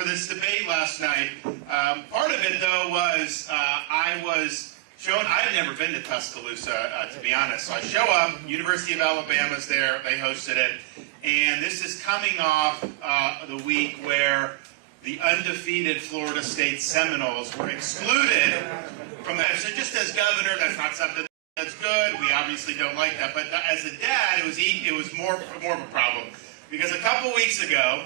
for this debate last night. Part of it, though, was I was shown, I had never been to Tuscaloosa, to be honest. So I show up, University of Alabama's there, they hosted it, and this is coming off the week where the undefeated Florida State Seminoles were excluded from that. So just as governor, that's not something that's good. We obviously don't like that. But as a dad, it was more of a problem. Because a couple weeks ago,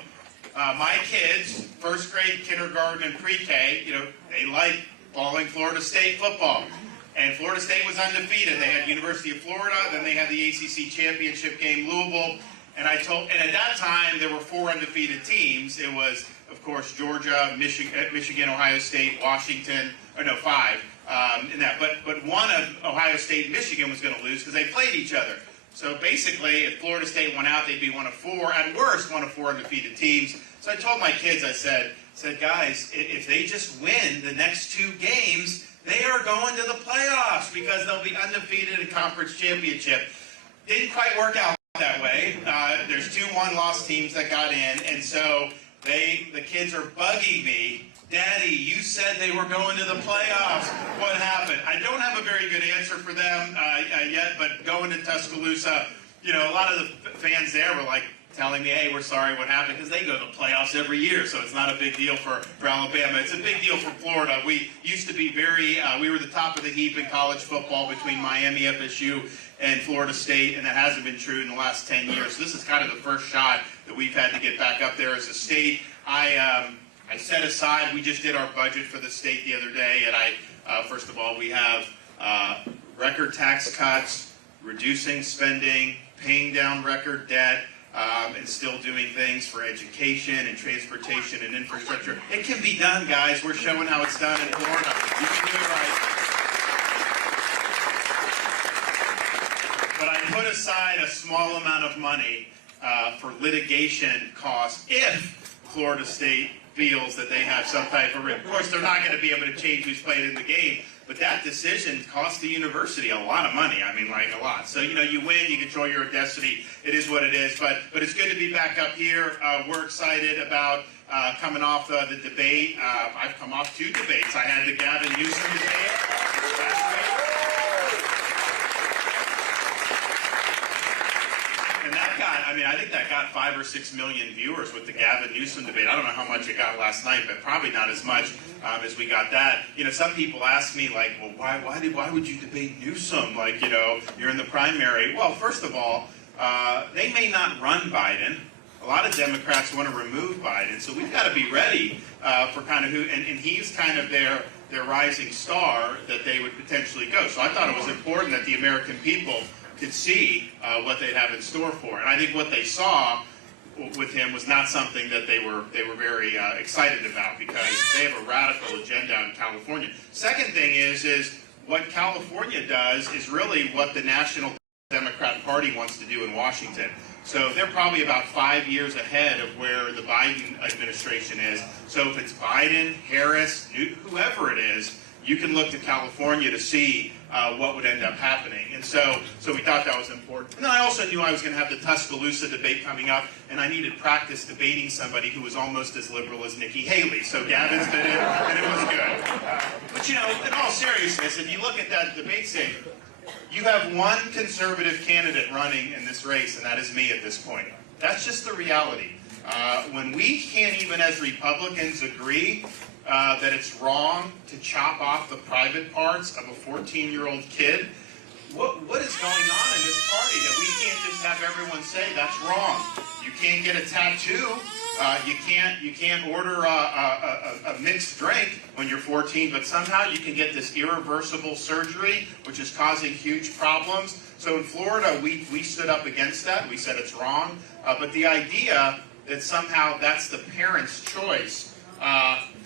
my kids, first grade, kindergarten, and pre-K, they like following Florida State football. And Florida State was undefeated. They had University of Florida, then they had the ACC championship game, Louisville. And at that time, there were 4 undefeated teams. It was, of course, Georgia, Michigan, Ohio State, Washington, or no, 5 in that. But one of Ohio State and Michigan was going to lose because they played each other. So basically, if Florida State went out, they'd be one of 4, at worst, one of 4 undefeated teams. So I told my kids, I said, guys, if they just win the next 2 games, they are going to the playoffs because they'll be undefeated in conference championship. Didn't quite work out that way. There's 2 one-loss teams that got in, and so the kids are bugging me. Daddy, you said they were going to the playoffs. What happened? I don't have a very good answer for them yet, but going to Tuscaloosa, a lot of the fans there were like telling me, hey, we're sorry, what happened? Because they go to the playoffs every year, so it's not a big deal for Alabama. It's a big deal for Florida. We used to be we were the top of the heap in college football between Miami, FSU, and Florida State, and that hasn't been true in the last 10 years. So this is kind of the first shot that we've had to get back up there as a state. I set aside, we just did our budget for the state the other day, and first of all, we have record tax cuts, reducing spending, paying down record debt, and still doing things for education and transportation and infrastructure. It can be done, guys. We're showing how it's done in Florida. You can do it right. But I put aside a small amount of money for litigation costs if Florida State feels that they have some type of risk. Of course, they're not going to be able to change who's playing in the game, but that decision cost the university a lot of money. I mean, like a lot. So, you win, you control your destiny. It is what it is. But it's good to be back up here. We're excited about coming off the debate. I've come off 2 debates. I had the Gavin Newsom debate last week. And that got, I think that got 5 or 6 million viewers with the Gavin Newsom debate. I don't know how much it got last night, but probably not as much as we got that. Some people ask me, like, well, why would you debate Newsom? Like, you're in the primary. Well, first of all, they may not run Biden. A lot of Democrats want to remove Biden, so we've got to be ready for kind of who, and he's kind of their rising star that they would potentially go. So I thought it was important that the American people could see what they'd have in store for. And I think what they saw with him was not something that they were very excited about, because they have a radical agenda in California. Second thing is what California does is really what the National Democrat Party wants to do in Washington. So they're probably about 5 years ahead of where the Biden administration is. So if it's Biden, Harris, whoever it is, you can look to California to see what would end up happening. And so we thought that was important. And then I also knew I was going to have the Tuscaloosa debate coming up, and I needed practice debating somebody who was almost as liberal as Nikki Haley. So Gavin's been in, and it was good. But in all seriousness, if you look at that debate stage, you have one conservative candidate running in this race, and that is me at this point. That's just the reality. When we can't even as Republicans agree that it's wrong to chop off the private parts of a 14-year-old kid, what is going on in this party that we can't just have everyone say that's wrong? You can't get a tattoo. You can't order a mixed drink when you're 14, but somehow you can get this irreversible surgery, which is causing huge problems. So in Florida, we stood up against that. We said it's wrong. But the idea that somehow that's the parents' choice,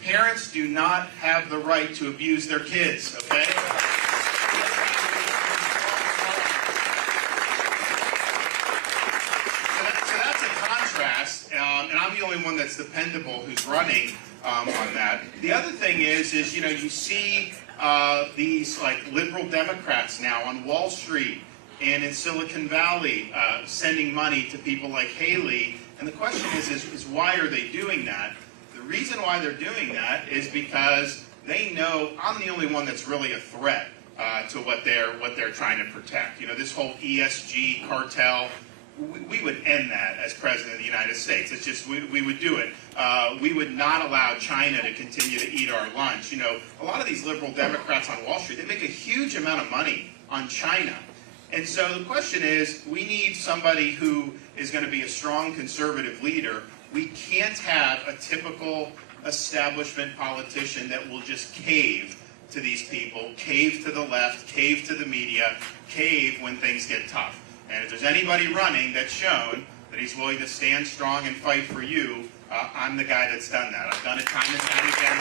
parents do not have the right to abuse their kids, okay? So that's a contrast, and I'm the only one that's dependable who's running on that. The other thing is you see these like liberal Democrats now on Wall Street and in Silicon Valley sending money to people like Haley. And the question is why are they doing that? The reason why they're doing that is because they know I'm the only one that's really a threat to what they're trying to protect. You know, this whole ESG cartel, we would end that as President of the United States. It's just, we would do it. We would not allow China to continue to eat our lunch. You know, a lot of these liberal Democrats on Wall Street, they make a huge amount of money on China. And so the question is, we need somebody who is going to be a strong conservative leader. We can't have a typical establishment politician that will just cave to these people, cave to the left, cave to the media, cave when things get tough. And if there's anybody running that's shown that he's willing to stand strong and fight for you, I'm the guy that's done that. I've done it time and time again.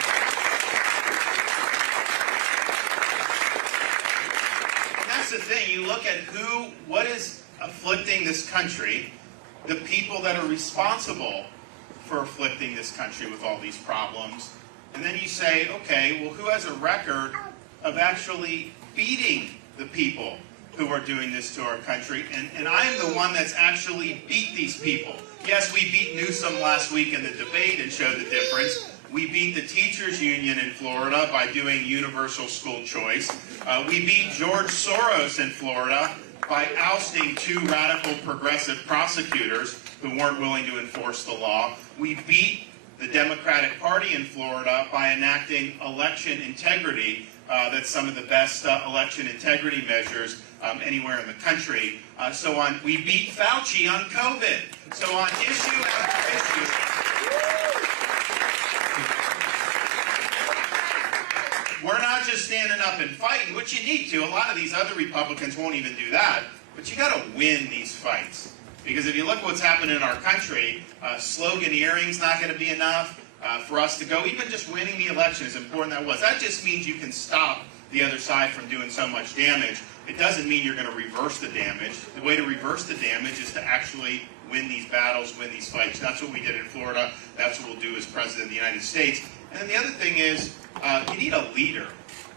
And that's the thing. You look at what is afflicting this country, the people that are responsible for afflicting this country with all these problems. And then you say, okay, well, who has a record of actually beating the people who are doing this to our country? And I'm the one that's actually beat these people. Yes, we beat Newsom last week in the debate and showed the difference. We beat the teachers union in Florida by doing universal school choice. We beat George Soros in Florida by ousting 2 radical progressive prosecutors who weren't willing to enforce the law. We beat the Democratic Party in Florida by enacting election integrity. That's some of the best election integrity measures anywhere in the country. We beat Fauci on COVID. So on issue after issue, we're not just standing up and fighting, which you need to. A lot of these other Republicans won't even do that. But you got to win these fights. Because if you look what's happening in our country, sloganeering's not going to be enough for us to go. Even just winning the election, as important that was, that just means you can stop the other side from doing so much damage. It doesn't mean you're going to reverse the damage. The way to reverse the damage is to actually win these battles, win these fights. That's what we did in Florida. That's what we'll do as President of the United States. And then the other thing is, you need a leader.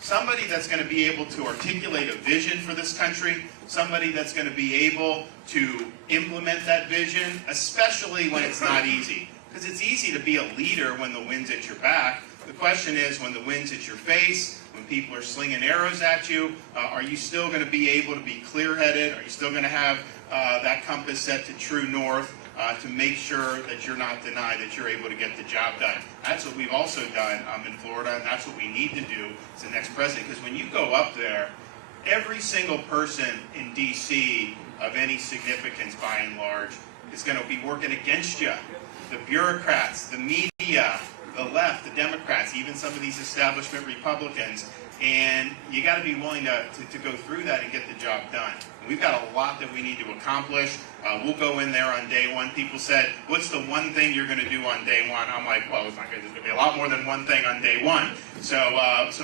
Somebody that's going to be able to articulate a vision for this country, somebody that's going to be able to implement that vision, especially when it's not easy. Because it's easy to be a leader when the wind's at your back. The question is, when the wind's at your face, when people are slinging arrows at you, are you still going to be able to be clear-headed? Are you still going to have that compass set to true north to make sure that you're not denied, that you're able to get the job done? That's what we've also done in Florida, and that's what we need to do as the next president. Because when you go up there, every single person in D.C. of any significance, by and large, is going to be working against you. The bureaucrats, the media, the left, the Democrats, even some of these establishment Republicans, and you got to be willing to go through that and get the job done. We've got a lot that we need to accomplish. We'll go in there on day one. People said, what's the one thing you're going to do on day one? I'm like, well, it's not good. There's going to be a lot more than one thing on day one. So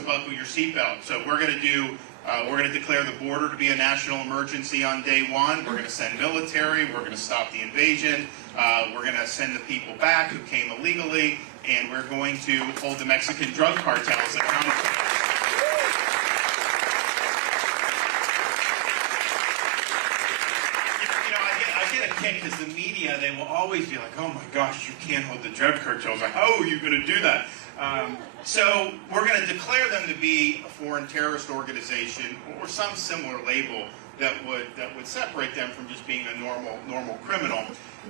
buckle your seatbelt. So we're going to declare the border to be a national emergency on day one. We're going to send military. We're going to stop the invasion. We're going to send the people back who came illegally, and we're going to hold the Mexican drug cartels accountable. Because the media, they will always be like, oh my gosh, you can't hold the drug cartels. Like, how are you going to do that? So we're going to declare them to be a foreign terrorist organization or some similar label that would separate them from just being a normal criminal.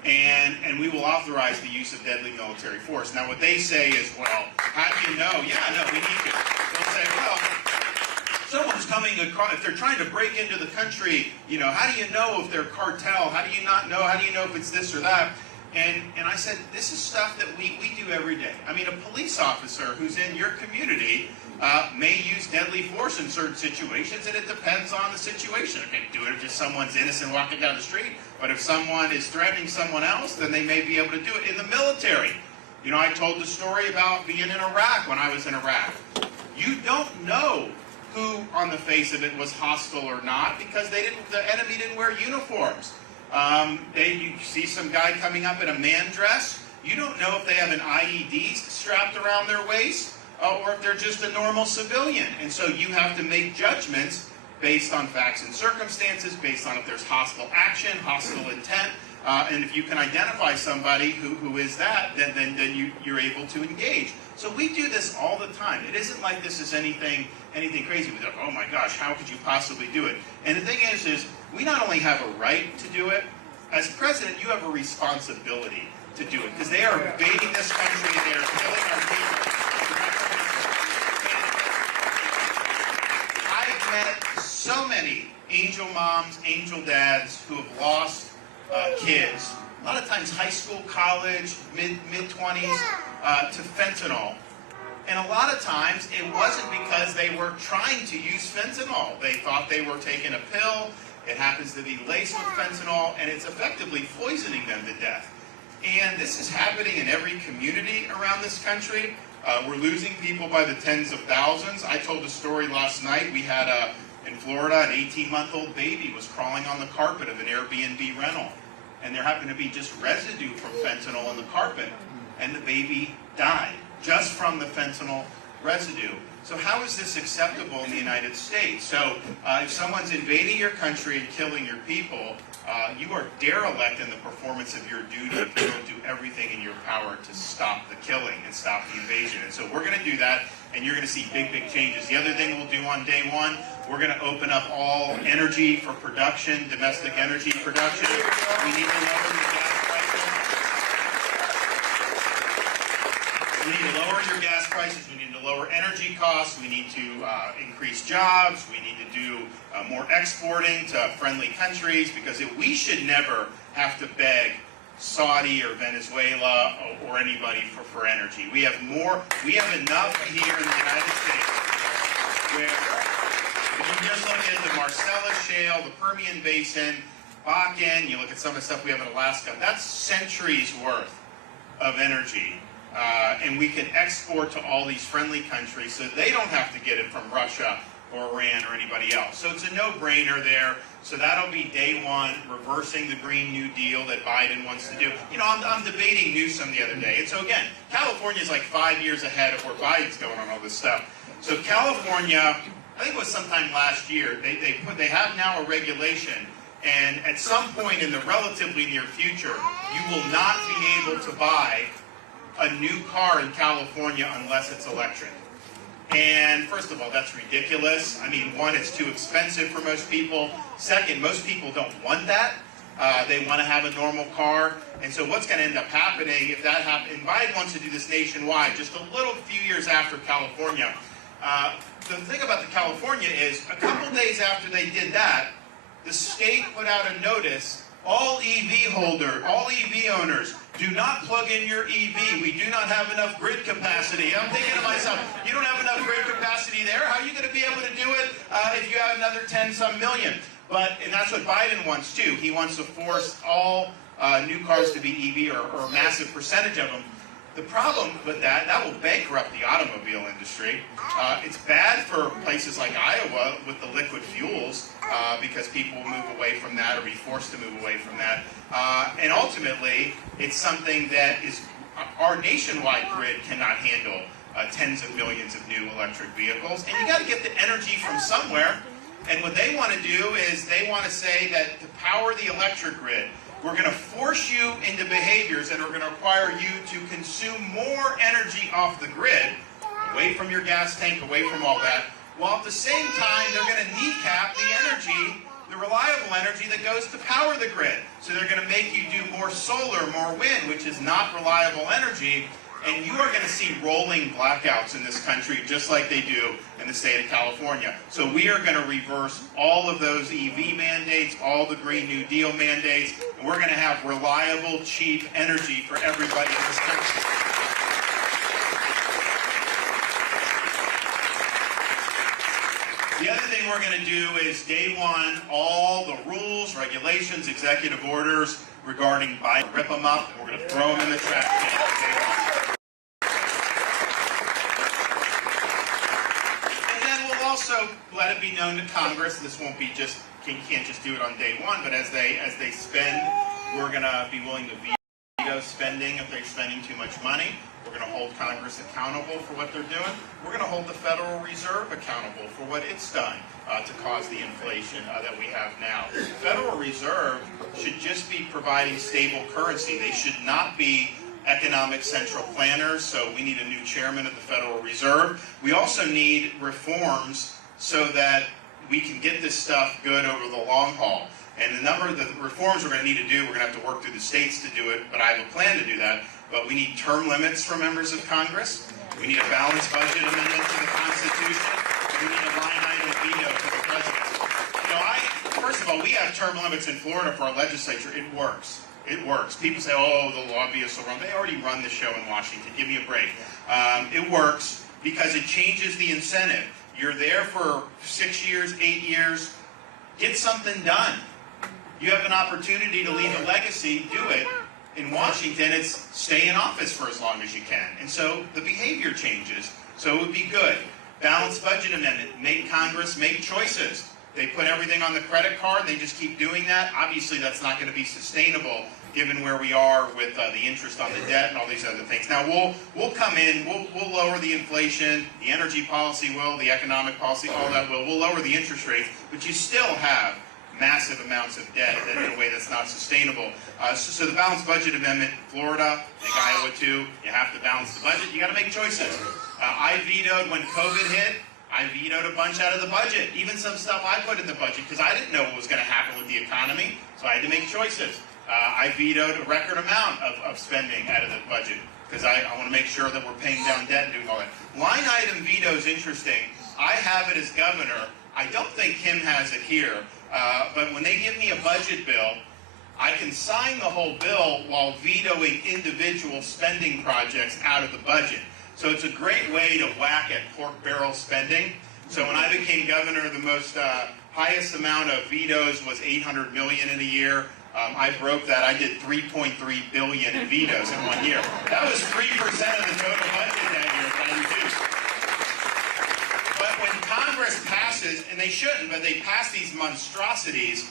And we will authorize the use of deadly military force. Now what they say is, well, how do you know? Yeah, no, we need to. They'll say, well, someone's coming across, if they're trying to break into the country, you know, how do you know if they're cartel? How do you not know? How do you know if it's this or that? And I said, this is stuff that we do every day. I mean, a police officer who's in your community may use deadly force in certain situations, and it depends on the situation. Okay, do it if just someone's innocent walking down the street, but if someone is threatening someone else, then they may be able to do it. In the military, you know, I told the story about being in Iraq when I was in Iraq. You don't know who on the face of it was hostile or not, because the enemy didn't wear uniforms. You see some guy coming up in a man dress, you don't know if they have an IED strapped around their waist, or if they're just a normal civilian. And so you have to make judgments based on facts and circumstances, based on if there's hostile action, hostile intent. And if you can identify somebody who is that, then you're able to engage. So we do this all the time. It isn't like this is anything crazy. We go, oh my gosh, how could you possibly do it? And the thing is we not only have a right to do it, as president, you have a responsibility to do it, because they are invading this country, they are killing our people. I've met so many angel moms, angel dads who have lost kids, a lot of times high school, college, mid-20s, to fentanyl. And a lot of times it wasn't because they were trying to use fentanyl. They thought they were taking a pill. It happens to be laced with fentanyl, and it's effectively poisoning them to death. And this is happening in every community around this country. We're losing people by the tens of thousands. I told a story last night. We had in Florida, an 18-month-old baby was crawling on the carpet of an Airbnb rental. And there happened to be just residue from fentanyl in the carpet. And the baby died just from the fentanyl residue. So how is this acceptable in the United States? So if someone's invading your country and killing your people, you are derelict in the performance of your duty if you don't do everything in your power to stop the killing and stop the invasion. And so we're going to do that, and you're going to see big, big changes. The other thing we'll do on day one, we're going to open up all energy for production, domestic energy production. We need to lower the gas prices. We need to lower your gas prices. We need to lower energy costs. We need to increase jobs. We need to do more exporting to friendly countries, because we should never have to beg Saudi or Venezuela or anybody for energy. We have enough here in the United States where, if you just look at the Marcellus Shale, the Permian Basin, Bakken, you look at some of the stuff we have in Alaska, that's centuries worth of energy. And we can export to all these friendly countries so they don't have to get it from Russia or Iran or anybody else. So it's a no-brainer there. So that'll be day one, reversing the Green New Deal that Biden wants to do. You know, I'm debating Newsom the other day. And so again, California is like 5 years ahead of where Biden's going on all this stuff. So California, I think it was sometime last year, they have now a regulation, and at some point in the relatively near future, you will not be able to buy a new car in California unless it's electric. And first of all, that's ridiculous. I mean, one, it's too expensive for most people. Second, most people don't want that. They want to have a normal car. And so what's going to end up happening if that happens, and Biden wants to do this nationwide, just a little few years after California. The thing about the California is, a couple days after they did that, the state put out a notice, all EV owners, do not plug in your EV. We do not have enough grid capacity. I'm thinking to myself, you don't have enough grid capacity there? How are you going to be able to do it if you have another 10-some million? And that's what Biden wants too. He wants to force all new cars to be EV, or a massive percentage of them. The problem with that will bankrupt the automobile industry. It's bad for places like Iowa with the liquid fuels, because people will move away from that or be forced to move away from that. And ultimately, it's something that our nationwide grid cannot handle tens of millions of new electric vehicles. And you got to get the energy from somewhere. And what they want to do is they want to say that to power the electric grid, we're going to force you into behaviors that are going to require you to consume more energy off the grid, away from your gas tank, away from all that, while at the same time they're going to kneecap the energy, the reliable energy that goes to power the grid. So they're going to make you do more solar, more wind, which is not reliable energy, and you are going to see rolling blackouts in this country just like they do in the state of California. So we are going to reverse all of those EV mandates, all the Green New Deal mandates, and we're going to have reliable, cheap energy for everybody in this country. The other thing we're going to do is, day one, all the rules, regulations, executive orders regarding Biden, rip them up, and we're going to throw them in the trash can day one. Also, let it be known to Congress, this won't be just, you can't just do it on day one, but as they spend, we're going to be willing to veto veto spending if they're spending too much money. We're going to hold Congress accountable for what they're doing. We're going to hold the Federal Reserve accountable for what it's done to cause the inflation that we have now. The Federal Reserve should just be providing stable currency. They should not be economic central planners, so we need a new chairman of the Federal Reserve. We also need reforms so that we can get this stuff good over the long haul. And a number of the reforms we're going to need to do, we're going to have to work through the states to do it, but I have a plan to do that. But we need term limits for members of Congress. We need a balanced budget amendment to the Constitution. We need a line item veto for the president. You know, first of all, we have term limits in Florida for our legislature. It works. It works. People say, oh, the lobbyists will run. They already run the show in Washington. Give me a break. It works because it changes the incentive. You're there for 6 years, 8 years. Get something done. You have an opportunity to leave a legacy. Do it. In Washington, it's stay in office for as long as you can. And so the behavior changes. So it would be good. Balanced budget amendment. Make Congress make choices. They put everything on the credit card. They just keep doing that. Obviously, that's not going to be sustainable given where we are with the interest on the debt and all these other things. Now, we'll come in. We'll lower the inflation. The energy policy will. The economic policy, all that will. We'll lower the interest rates. But you still have massive amounts of debt in a way that's not sustainable. So the balanced budget amendment, Florida, I think Iowa too, you have to balance the budget. You got to make choices. I vetoed when COVID hit. I vetoed a bunch out of the budget, even some stuff I put in the budget because I didn't know what was going to happen with the economy, so I had to make choices. I vetoed a record amount of spending out of the budget because I want to make sure that we're paying down debt and doing all that. Line item veto is interesting. I have it as governor. I don't think Kim has it here. But when they give me a budget bill, I can sign the whole bill while vetoing individual spending projects out of the budget. So it's a great way to whack at pork barrel spending. So when I became governor, the most highest amount of vetoes was $800 million in a year. I broke that. I did $3.3 billion in vetoes in 1 year. That was 3% of the total budget that year that I reduced. But when Congress passes, and they shouldn't, but they pass these monstrosities,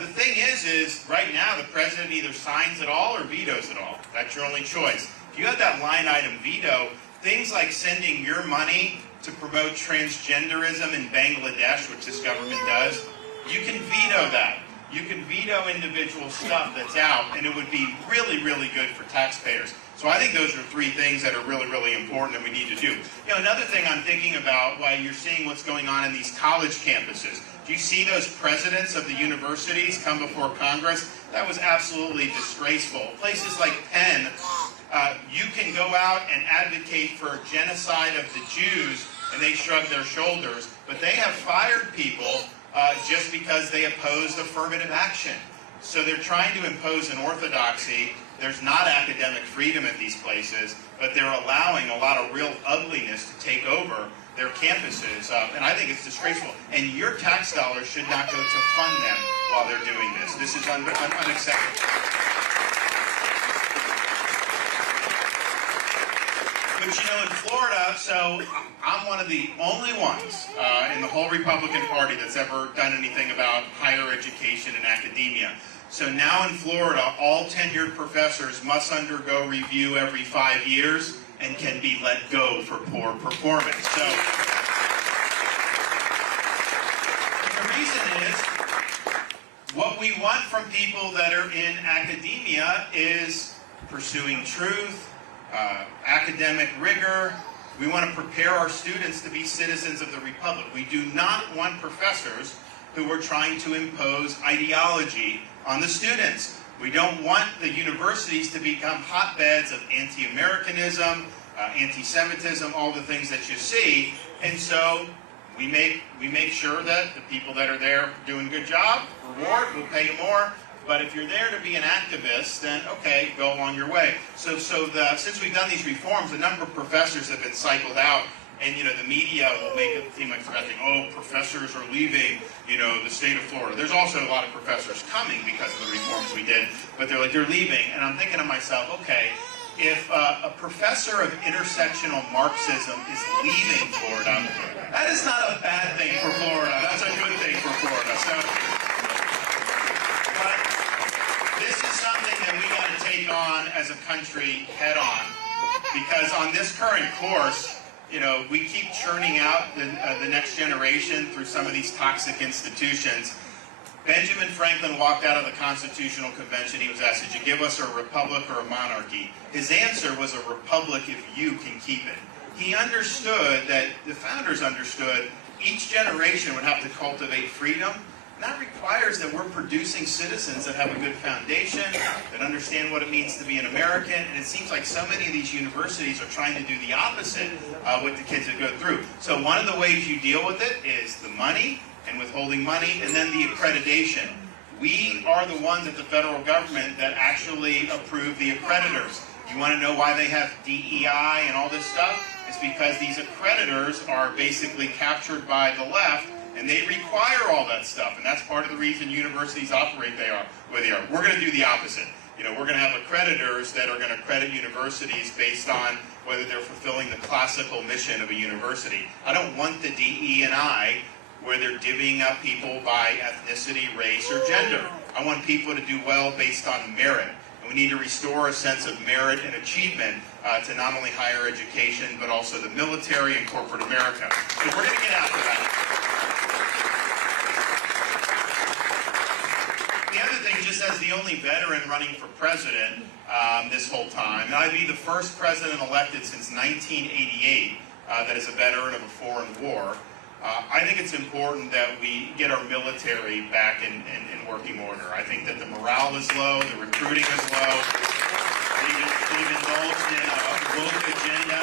the thing is right now the president either signs it all or vetoes it all. That's your only choice. If you have that line item veto, things like sending your money to promote transgenderism in Bangladesh, which this government does, you can veto that. You can veto individual stuff that's out, and it would be really, really good for taxpayers. So I think those are three things that are really, really important that we need to do. You know, another thing I'm thinking about while you're seeing what's going on in these college campuses, do you see those presidents of the universities come before Congress? That was absolutely disgraceful. Places like Penn, you can go out and advocate for genocide of the Jews, and they shrug their shoulders, but they have fired people just because they opposed affirmative action. So they're trying to impose an orthodoxy. There's not academic freedom at these places, but they're allowing a lot of real ugliness to take over their campuses, and I think it's disgraceful. And your tax dollars should not go to fund them while they're doing this. This is unacceptable. But you know, in Florida, so I'm one of the only ones in the whole Republican Party that's ever done anything about higher education and academia. So now in Florida, all tenured professors must undergo review every 5 years and can be let go for poor performance. So the reason is, what we want from people that are in academia is pursuing truth, academic rigor. We want to prepare our students to be citizens of the Republic. We do not want professors who are trying to impose ideology on the students. We don't want the universities to become hotbeds of anti-Americanism, anti-Semitism, all the things that you see. And so we make sure that the people that are there doing a good job, reward, we'll pay you more. But if you're there to be an activist, then okay, go on your way. So since we've done these reforms, a number of professors have been cycled out. And, you know, the media will make it seem like something, oh, professors are leaving, you know, the state of Florida. There's also a lot of professors coming because of the reforms we did, but they're leaving. And I'm thinking to myself, okay, if a professor of intersectional Marxism is leaving Florida, that is not a bad thing for Florida. That's a good thing for Florida. So, but this is something that we got to take on as a country head on, because on this current course, we keep churning out the next generation through some of these toxic institutions. Benjamin Franklin walked out of the Constitutional Convention. He was asked, did you give us a republic or a monarchy? His answer was a republic if you can keep it. He understood that, the founders understood, each generation would have to cultivate freedom. And that requires that we're producing citizens that have a good foundation, that understand what it means to be an American. And it seems like so many of these universities are trying to do the opposite with the kids that go through. So one of the ways you deal with it is the money and withholding money, and then the accreditation. We are the ones at the federal government that actually approve the accreditors. You want to know why they have DEI and all this stuff? It's because these accreditors are basically captured by the left, and they require all that stuff. And that's part of the reason universities operate the way they are. We're going to do the opposite. We're going to have accreditors that are going to accredit universities based on whether they're fulfilling the classical mission of a university. I don't want the DE&I where they're divvying up people by ethnicity, race, or gender. I want people to do well based on merit. And we need to restore a sense of merit and achievement to not only higher education, but also the military and corporate America. So we're going to get after that. The other thing, just as the only veteran running for president this whole time, and I'd be the first president elected since 1988 that is a veteran of a foreign war. I think it's important that we get our military back in working order. I think that the morale is low, the recruiting is low. They've indulged in a woke agenda.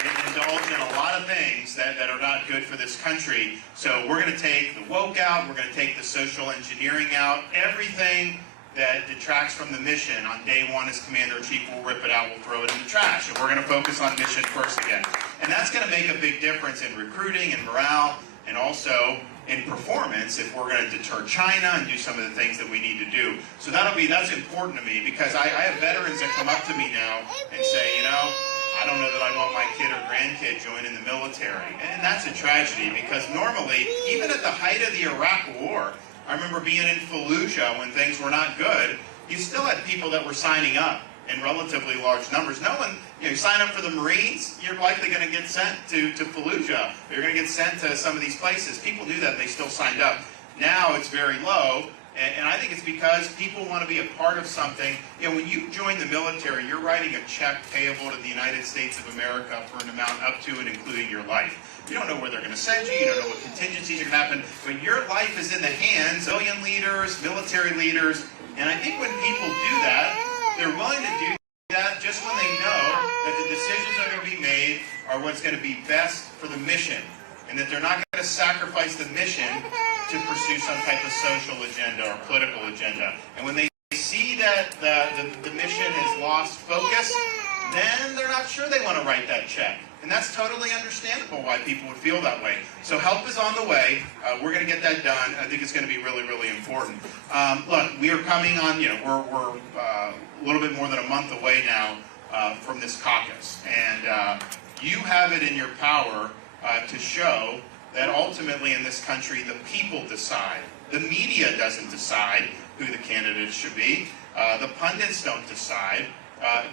They've indulged in a lot of things that are not good for this country. So we're going to take the woke out. We're going to take the social engineering out. Everything that detracts from the mission on day one as Commander-in-Chief, we'll rip it out, we'll throw it in the trash, and we're going to focus on mission first again. And that's going to make a big difference in recruiting and morale, and also in performance if we're going to deter China and do some of the things that we need to do. So that's important to me, because I have veterans that come up to me now and say, I don't know that I want my kid or grandkid joining the military. And that's a tragedy, because normally, even at the height of the Iraq War, I remember being in Fallujah when things were not good, you still had people that were signing up in relatively large numbers. No one, you sign up for the Marines, you're likely going to get sent to Fallujah. You're going to get sent to some of these places. People knew that, and they still signed up. Now it's very low, and I think it's because people want to be a part of something. When you join the military, you're writing a check payable to the United States of America for an amount up to and including your life. You don't know where they're going to send you. You don't know what contingencies are going to happen. When your life is in the hands of civilian leaders, military leaders, and I think when people do that, they're willing to do that just when they know that the decisions that are going to be made are what's going to be best for the mission, and that they're not going to sacrifice the mission to pursue some type of social agenda or political agenda. And when they see that the mission has lost focus, then they're not sure they want to write that check. And that's totally understandable why people would feel that way. So help is on the way. We're going to get that done. I think it's going to be really, really important. Look, we are coming on, we're a little bit more than a month away now from this caucus. And you have it in your power to show that ultimately in this country, the people decide. The media doesn't decide who the candidates should be. The pundits don't decide.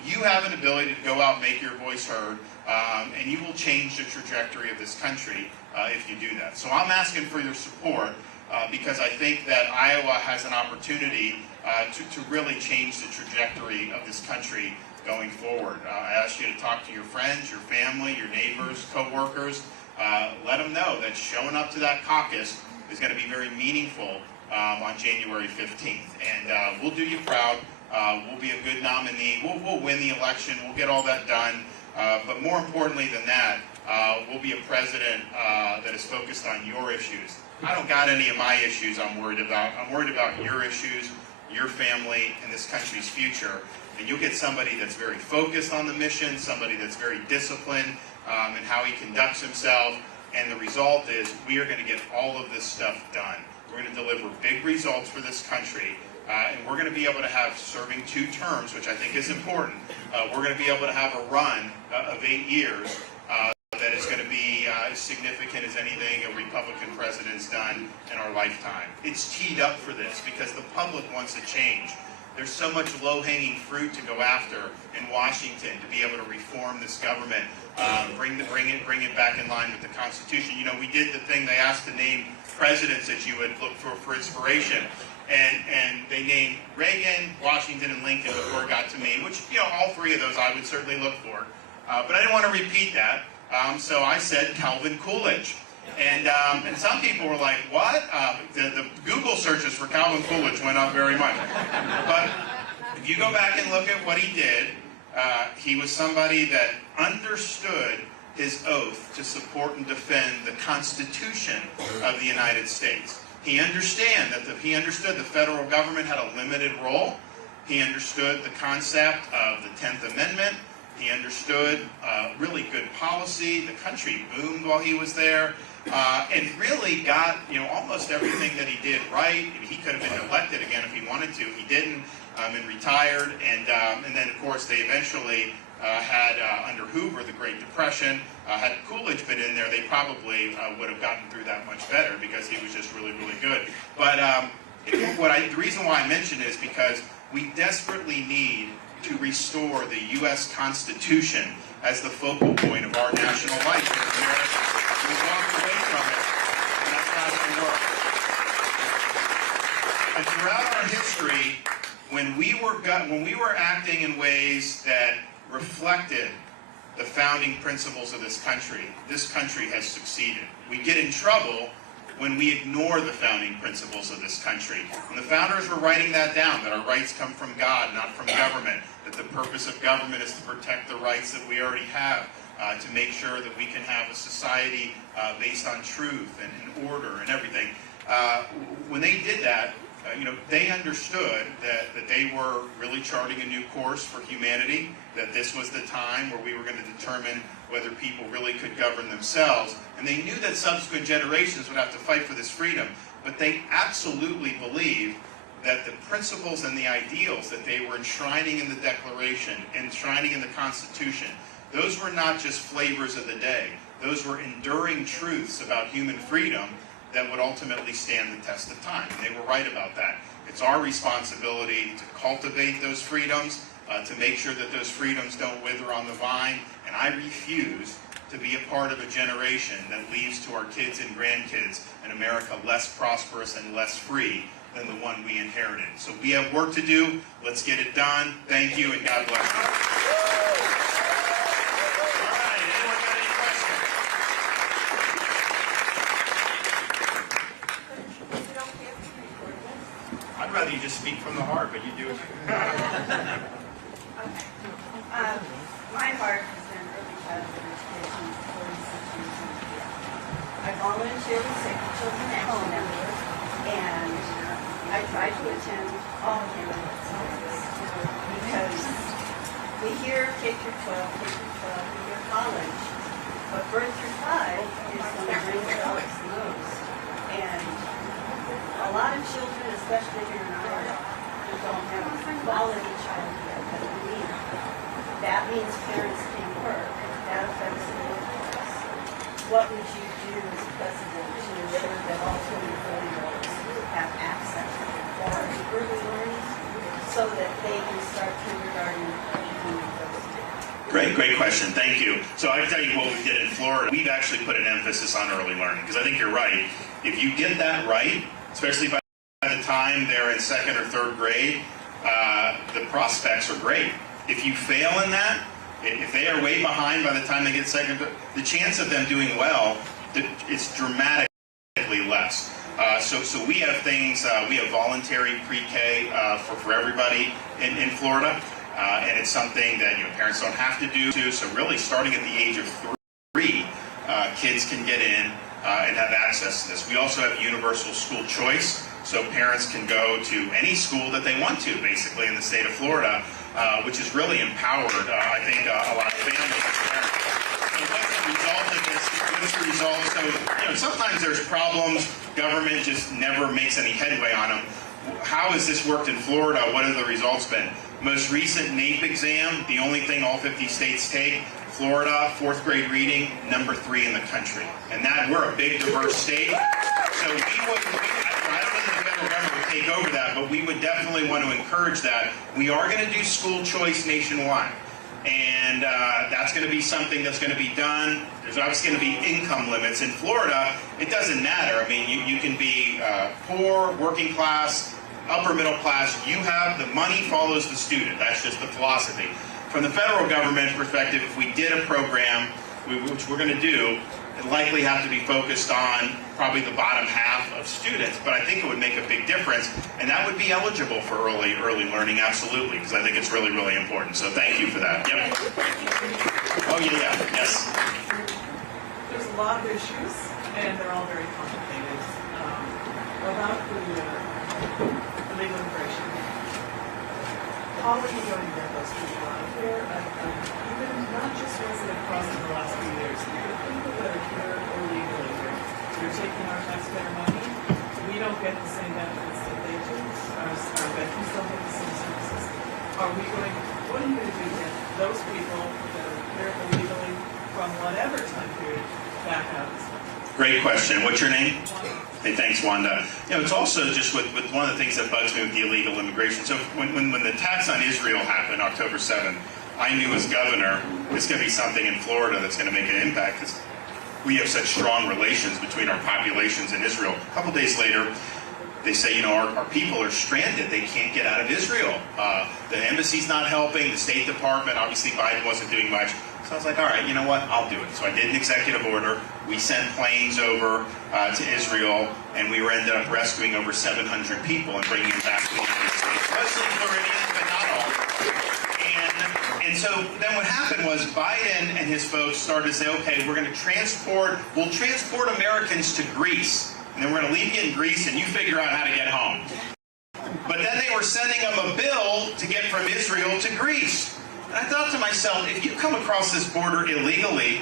You have an ability to go out and make your voice heard, and you will change the trajectory of this country if you do that. So I'm asking for your support because I think that Iowa has an opportunity to really change the trajectory of this country going forward. I ask you to talk to your friends, your family, your neighbors, co-workers. Let them know that showing up to that caucus is going to be very meaningful on January 15th. And we'll do you proud. We'll be a good nominee. We'll win the election. We'll get all that done. But more importantly than that, we'll be a president that is focused on your issues. I don't got any of my issues I'm worried about. I'm worried about your issues, your family, and this country's future. And you'll get somebody that's very focused on the mission, somebody that's very disciplined in how he conducts himself. And the result is we are going to get all of this stuff done. We're going to deliver big results for this country. And we're going to be able to have serving 2 terms, which I think is important. We're going to be able to have a run of 8 years that is going to be as significant as anything a Republican president's done in our lifetime. It's teed up for this because the public wants a change. there's so much low-hanging fruit to go after in Washington to be able to reform this government, bring it back in line with the Constitution. You know, we did the thing they asked to name presidents that you would look for inspiration, and they named Reagan, Washington, and Lincoln before it got to me, which, you know, all three of those I would certainly look for. But I didn't want to repeat that, so I said Calvin Coolidge. And some people were like, what? The Google searches for Calvin Coolidge went up very much. But if you go back and look at what he did, he was somebody that understood his oath to support and defend the Constitution of the United States. He understood the federal government had a limited role. He understood the concept of the 10th Amendment. He understood really good policy. The country boomed while he was there. And really got, you know, almost everything that he did right. He could have been elected again if he wanted to. He didn't, and retired. And then, of course, they eventually had, under Hoover, the Great Depression. Had Coolidge been in there, they probably would have gotten through that much better because he was just really, really good. But the reason why I mention it is because we desperately need to restore the U.S. Constitution as the focal point of our national life here in America. We walked away from it, and that's not going to work. And throughout our history, when we were acting in ways that reflected the founding principles of this country has succeeded. We get in trouble when we ignore the founding principles of this country. And the founders were writing that down, that our rights come from God, not from government, that the purpose of government is to protect the rights that we already have, to make sure that we can have a society based on truth and order and everything. When they did that, you know, they understood that they were really charting a new course for humanity, that this was the time where we were going to determine whether people really could govern themselves. And they knew that subsequent generations would have to fight for this freedom, but they absolutely believed that the principles and the ideals that they were enshrining in the Declaration, enshrining in the Constitution, those were not just flavors of the day. Those were enduring truths about human freedom that would ultimately stand the test of time. And they were right about that. It's our responsibility to cultivate those freedoms, to make sure that those freedoms don't wither on the vine. And I refuse to be a part of a generation that leaves to our kids and grandkids an America less prosperous and less free than the one we inherited. So we have work to do. Let's get it done. Thank you, and God bless you. I'd rather you just speak from the heart, but you do it. Okay. My heart has been early childhood education for 46 years in the field. I volunteer with Sacred Children Action Network, and I try to attend all candidates' meetings because we hear K through 12, we hear college, but birth through 5 is when the brain develops the most. And a lot of children, especially here in Iowa, don't have a quality childhood that we need. That means parents can work. That affects the workforce. What would you do as president to ensure that all 24-year-olds have access to quality early learning so that they can start kindergarten and university? Great question. Thank you. So I can tell you what we did in Florida. We've actually put an emphasis on early learning because I think you're right. If you get that right, especially by the time they're in second or third grade, the prospects are great. If you fail in that, if they are way behind by the time they get second, the chance of them doing well is dramatically less. So we have things, we have voluntary pre-K for everybody in Florida, and it's something that parents don't have to do. So really starting at the age of 3, kids can get in and have access to this. We also have universal school choice, so parents can go to any school that they want to, basically, in the state of Florida, which has really empowered, I think, a lot of families and parents. So what's the result of this? What's the result? So, sometimes there's problems. Government just never makes any headway on them. How has this worked in Florida? What have the results been? Most recent NAEP exam, the only thing all 50 states take, Florida, 4th grade reading, number 3 in the country. And that we're a big, diverse state. So I don't think the federal government would take over that, but we would definitely want to encourage that. We are going to do school choice nationwide, and that's going to be something that's going to be done. There's obviously going to be income limits. In Florida, it doesn't matter. I mean, you can be poor, working class, upper middle class. You have the money follows the student. That's just the philosophy. From the federal government perspective, if we did a program, which we're going to do, it'd likely have to be focused on probably the bottom half of students, but I think it would make a big difference, and that would be eligible for early learning, absolutely, because I think it's really, really important. So thank you for that. Yep. Oh, yeah, yes. There's a lot of issues, and they're all very complicated. About the legal immigration, how are you going to get those people out of here? Even not just ones that have crossed in the last few years, the people that are here illegally, they're taking our taxpayer money. We don't get the same benefits that they do. Our veterans don't get the same services. What are you going to do to get those people that are here illegally from whatever time period back out of this country? Great question. What's your name? Hey, thanks, Wanda. You know, it's also just with one of the things that bugs me with the illegal immigration. So when the attacks on Israel happened, October 7th, I knew as governor, it's going to be something in Florida that's going to make an impact, because we have such strong relations between our populations and Israel. A couple days later, they say, you know, our people are stranded. They can't get out of Israel. The embassy's not helping. The State Department, obviously Biden wasn't doing much. So I was like, all right, you know what? I'll do it. So I did an executive order. We sent planes over to Israel, and we ended up rescuing over 700 people and bringing them back to the United States. Mostly Floridians, but not all. And so then what happened was Biden and his folks started to say, okay, we'll transport Americans to Greece, and then we're going to leave you in Greece, and you figure out how to get home. But then they were sending them a bill to get from Israel to Greece. And I thought to myself, if you come across this border illegally,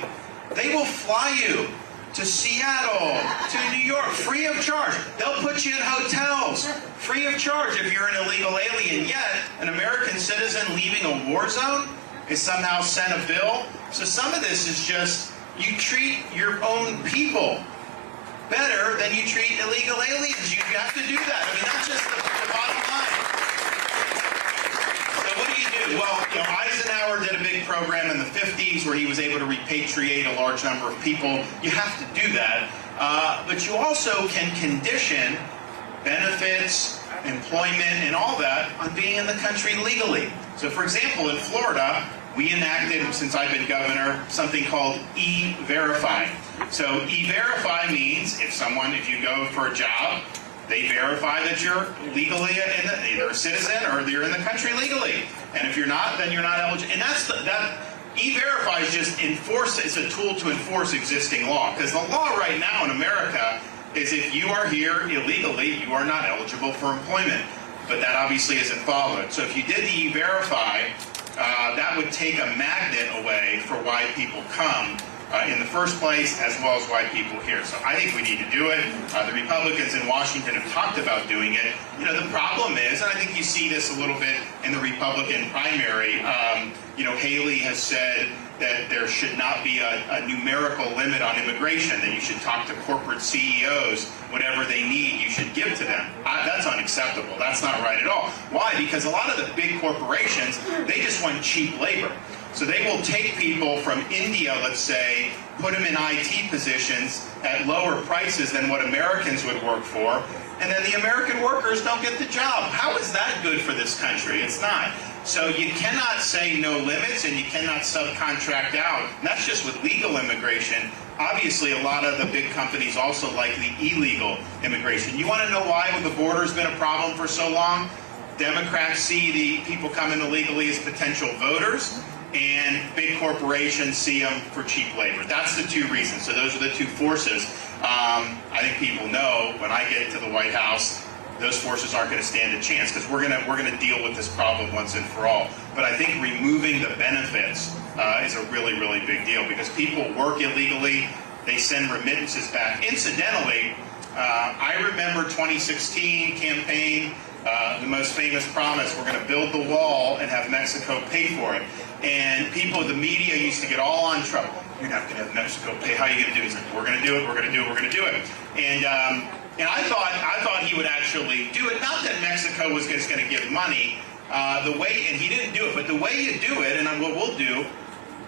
they will fly you to Seattle, to New York, free of charge. They'll put you in hotels, free of charge if you're an illegal alien. Yet, an American citizen leaving a war zone is somehow sent a bill. So some of this is just, you treat your own people better than you treat illegal aliens. You have to do that. I mean, that's just the bottom line. So what do you do? Well, you know, Eisenhower did a big program in the 50s where he was able to repatriate a large number of people. You have to do that. But you also can condition benefits, employment, and all that on being in the country legally. So, for example, in Florida, we enacted, since I've been governor, something called E-Verify. So E-Verify means if you go for a job, they verify that you're legally either a citizen or you're in the country legally. And if you're not, then you're not eligible. And that E-Verify is just it's a tool to enforce existing law. Because the law right now in America is if you are here illegally, you are not eligible for employment. But that obviously isn't followed. So if you did the E-Verify, that would take a magnet away for why people come in the first place, as well as why people here. So I think we need to do it. The Republicans in Washington have talked about doing it. You know, the problem is, and I think you see this a little bit in the Republican primary, you know, Haley has said that there should not be a numerical limit on immigration, that you should talk to corporate CEOs, whatever they need, you should give to them. That's unacceptable. That's not right at all. Why? Because a lot of the big corporations, they just want cheap labor. So they will take people from India, let's say, put them in IT positions at lower prices than what Americans would work for, and then the American workers don't get the job. How is that good for this country? It's not. So you cannot say no limits, and you cannot subcontract out. And that's just with legal immigration. Obviously, a lot of the big companies also like the illegal immigration. You want to know why the border has been a problem for so long? Democrats see the people coming illegally as potential voters, and big corporations see them for cheap labor. That's the two reasons. So those are the two forces. I think people know when I get to the White House, those forces aren't going to stand a chance, because we're going to deal with this problem once and for all. But I think removing the benefits is a really, really big deal, because people work illegally, they send remittances back. Incidentally, I remember 2016 campaign, the most famous promise, we're going to build the wall and have Mexico pay for it. And people, the media used to get all on trouble. You're not going to have Mexico pay. How are you going to do it? He's like, we're going to do it, we're going to do it, we're going to do it. And I thought he would actually do it. Not that Mexico was just going to give money, and he didn't do it, but the way you do it, and what we'll do,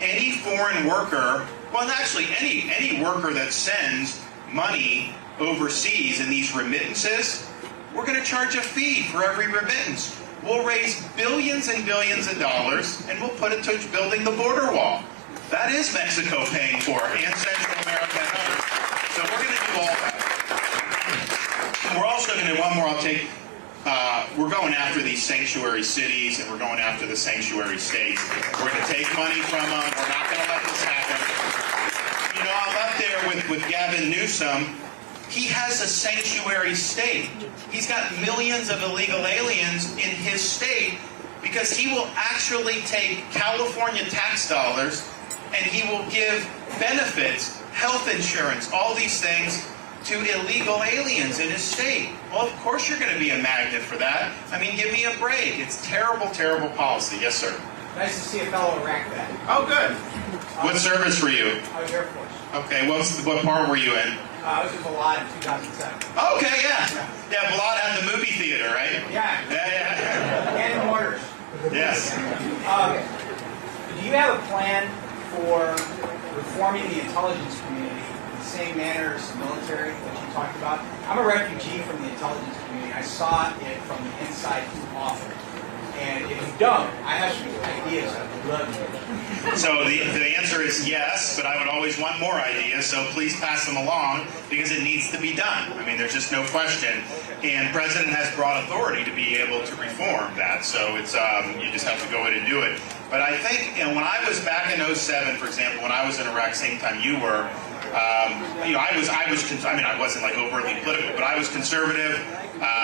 any foreign worker, well, actually any worker that sends money overseas in these remittances, we're going to charge a fee for every remittance. We'll raise billions and billions of dollars, and we'll put it towards building the border wall. That is Mexico paying for it, and Central America and others. So we're going to do all that. And we're also going to do one more. We're going after these sanctuary cities, and we're going after the sanctuary states. We're going to take money from them. We're not going to let this happen. You know, I'm up there with Gavin Newsom. He has a sanctuary state. He's got millions of illegal aliens in his state because he will actually take California tax dollars and he will give benefits, health insurance, all these things to illegal aliens in his state. Well, of course you're going to be a magnet for that. I mean, give me a break. It's terrible, terrible policy. Yes, sir. Nice to see a fellow Iraq vet. Oh, good. What service were you? I was Air Force. Okay, what part were you in? I was in Balad in 2007. Okay, yeah. Yeah, Balad had the movie theater, right? Yeah. And mortars. Yes. Do you have a plan for reforming the intelligence community in the same manner as the military that you talked about? I'm a refugee from the intelligence community. I saw it from the inside too often. And if you don't, I have some ideas I would love to hear. So the answer is yes, but I would always want more ideas, so please pass them along because it needs to be done. I mean, there's just no question. And the president has broad authority to be able to reform that, so it's you just have to go in and do it. But I think, you know, when I was back in 2007, for example, when I was in Iraq, same time you were, you know, I wasn't like overtly political, but I was conservative.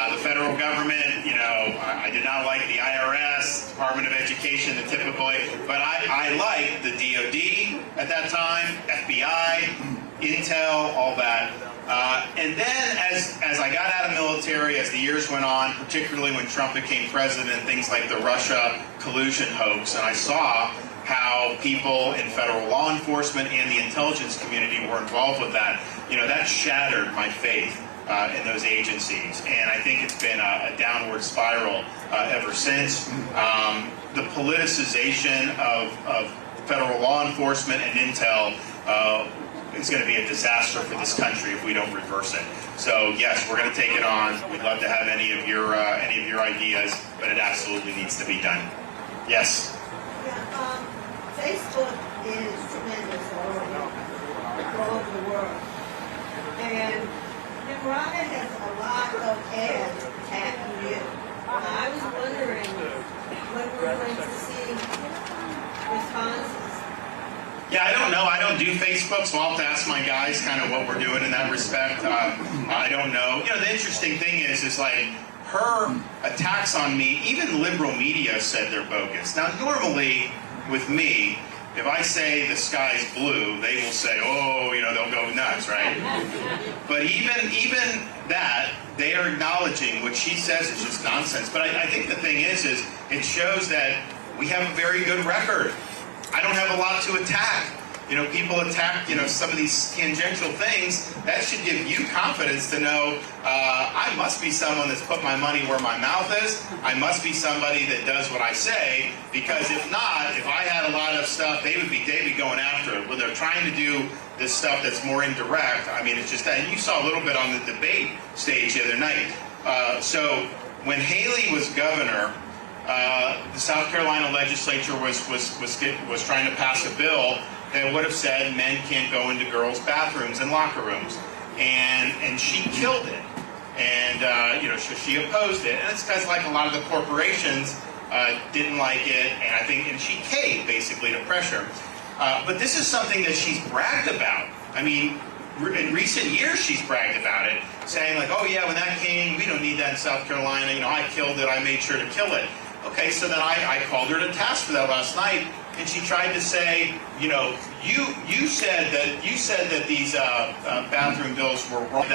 The federal government, you know, I did not like the IRS, Department of Education, the typical, but I liked the DOD at that time, FBI, Intel, all that. And then as I got out of military, as the years went on, particularly when Trump became president, things like the Russia collusion hoax, and I saw how people in federal law enforcement and the intelligence community were involved with that, you know, that shattered my faith in those agencies. And I think it's been a downward spiral ever since. The politicization of federal law enforcement and intel is going to be a disaster for this country if we don't reverse it. So yes, we're going to take it on. We'd love to have any of your ideas, but it absolutely needs to be done. Yes. Yeah, Facebook is tremendous all over the world. And Rhonda has a lot of ads attacking you. I was wondering when we're going to see responses. Yeah, I don't know. I don't do Facebook, so I'll have to ask my guys kind of what we're doing in that respect. I don't know. You know, the interesting thing is like her attacks on me, even liberal media said they're bogus. Now, normally with me, if I say the sky's blue, they will say, oh, you know, they'll go nuts, right? But even that, they are acknowledging what she says is just nonsense. But I think the thing is it shows that we have a very good record. I don't have a lot to attack. You know, people attack, you know, some of these tangential things. That should give you confidence to know I must be someone that's put my money where my mouth is. I must be somebody that does what I say, because if not, if I had a lot of stuff, they'd be going after it. When they're trying to do this stuff that's more indirect, I mean, it's just that. And you saw a little bit on the debate stage the other night. So when Haley was governor, the South Carolina legislature was trying to pass a bill that would have said men can't go into girls' bathrooms and locker rooms, and she killed it. And you know, so she opposed it, and it's because like a lot of the corporations didn't like it, and she caved basically to pressure. But this is something that she's bragged about. I mean, in recent years she's bragged about it, saying like, oh yeah, when that came, we don't need that in South Carolina. You know, I killed it. I made sure to kill it. Okay, so then I called her to task for that last night, and she tried to say, you know, you said that these bathroom bills were wrong.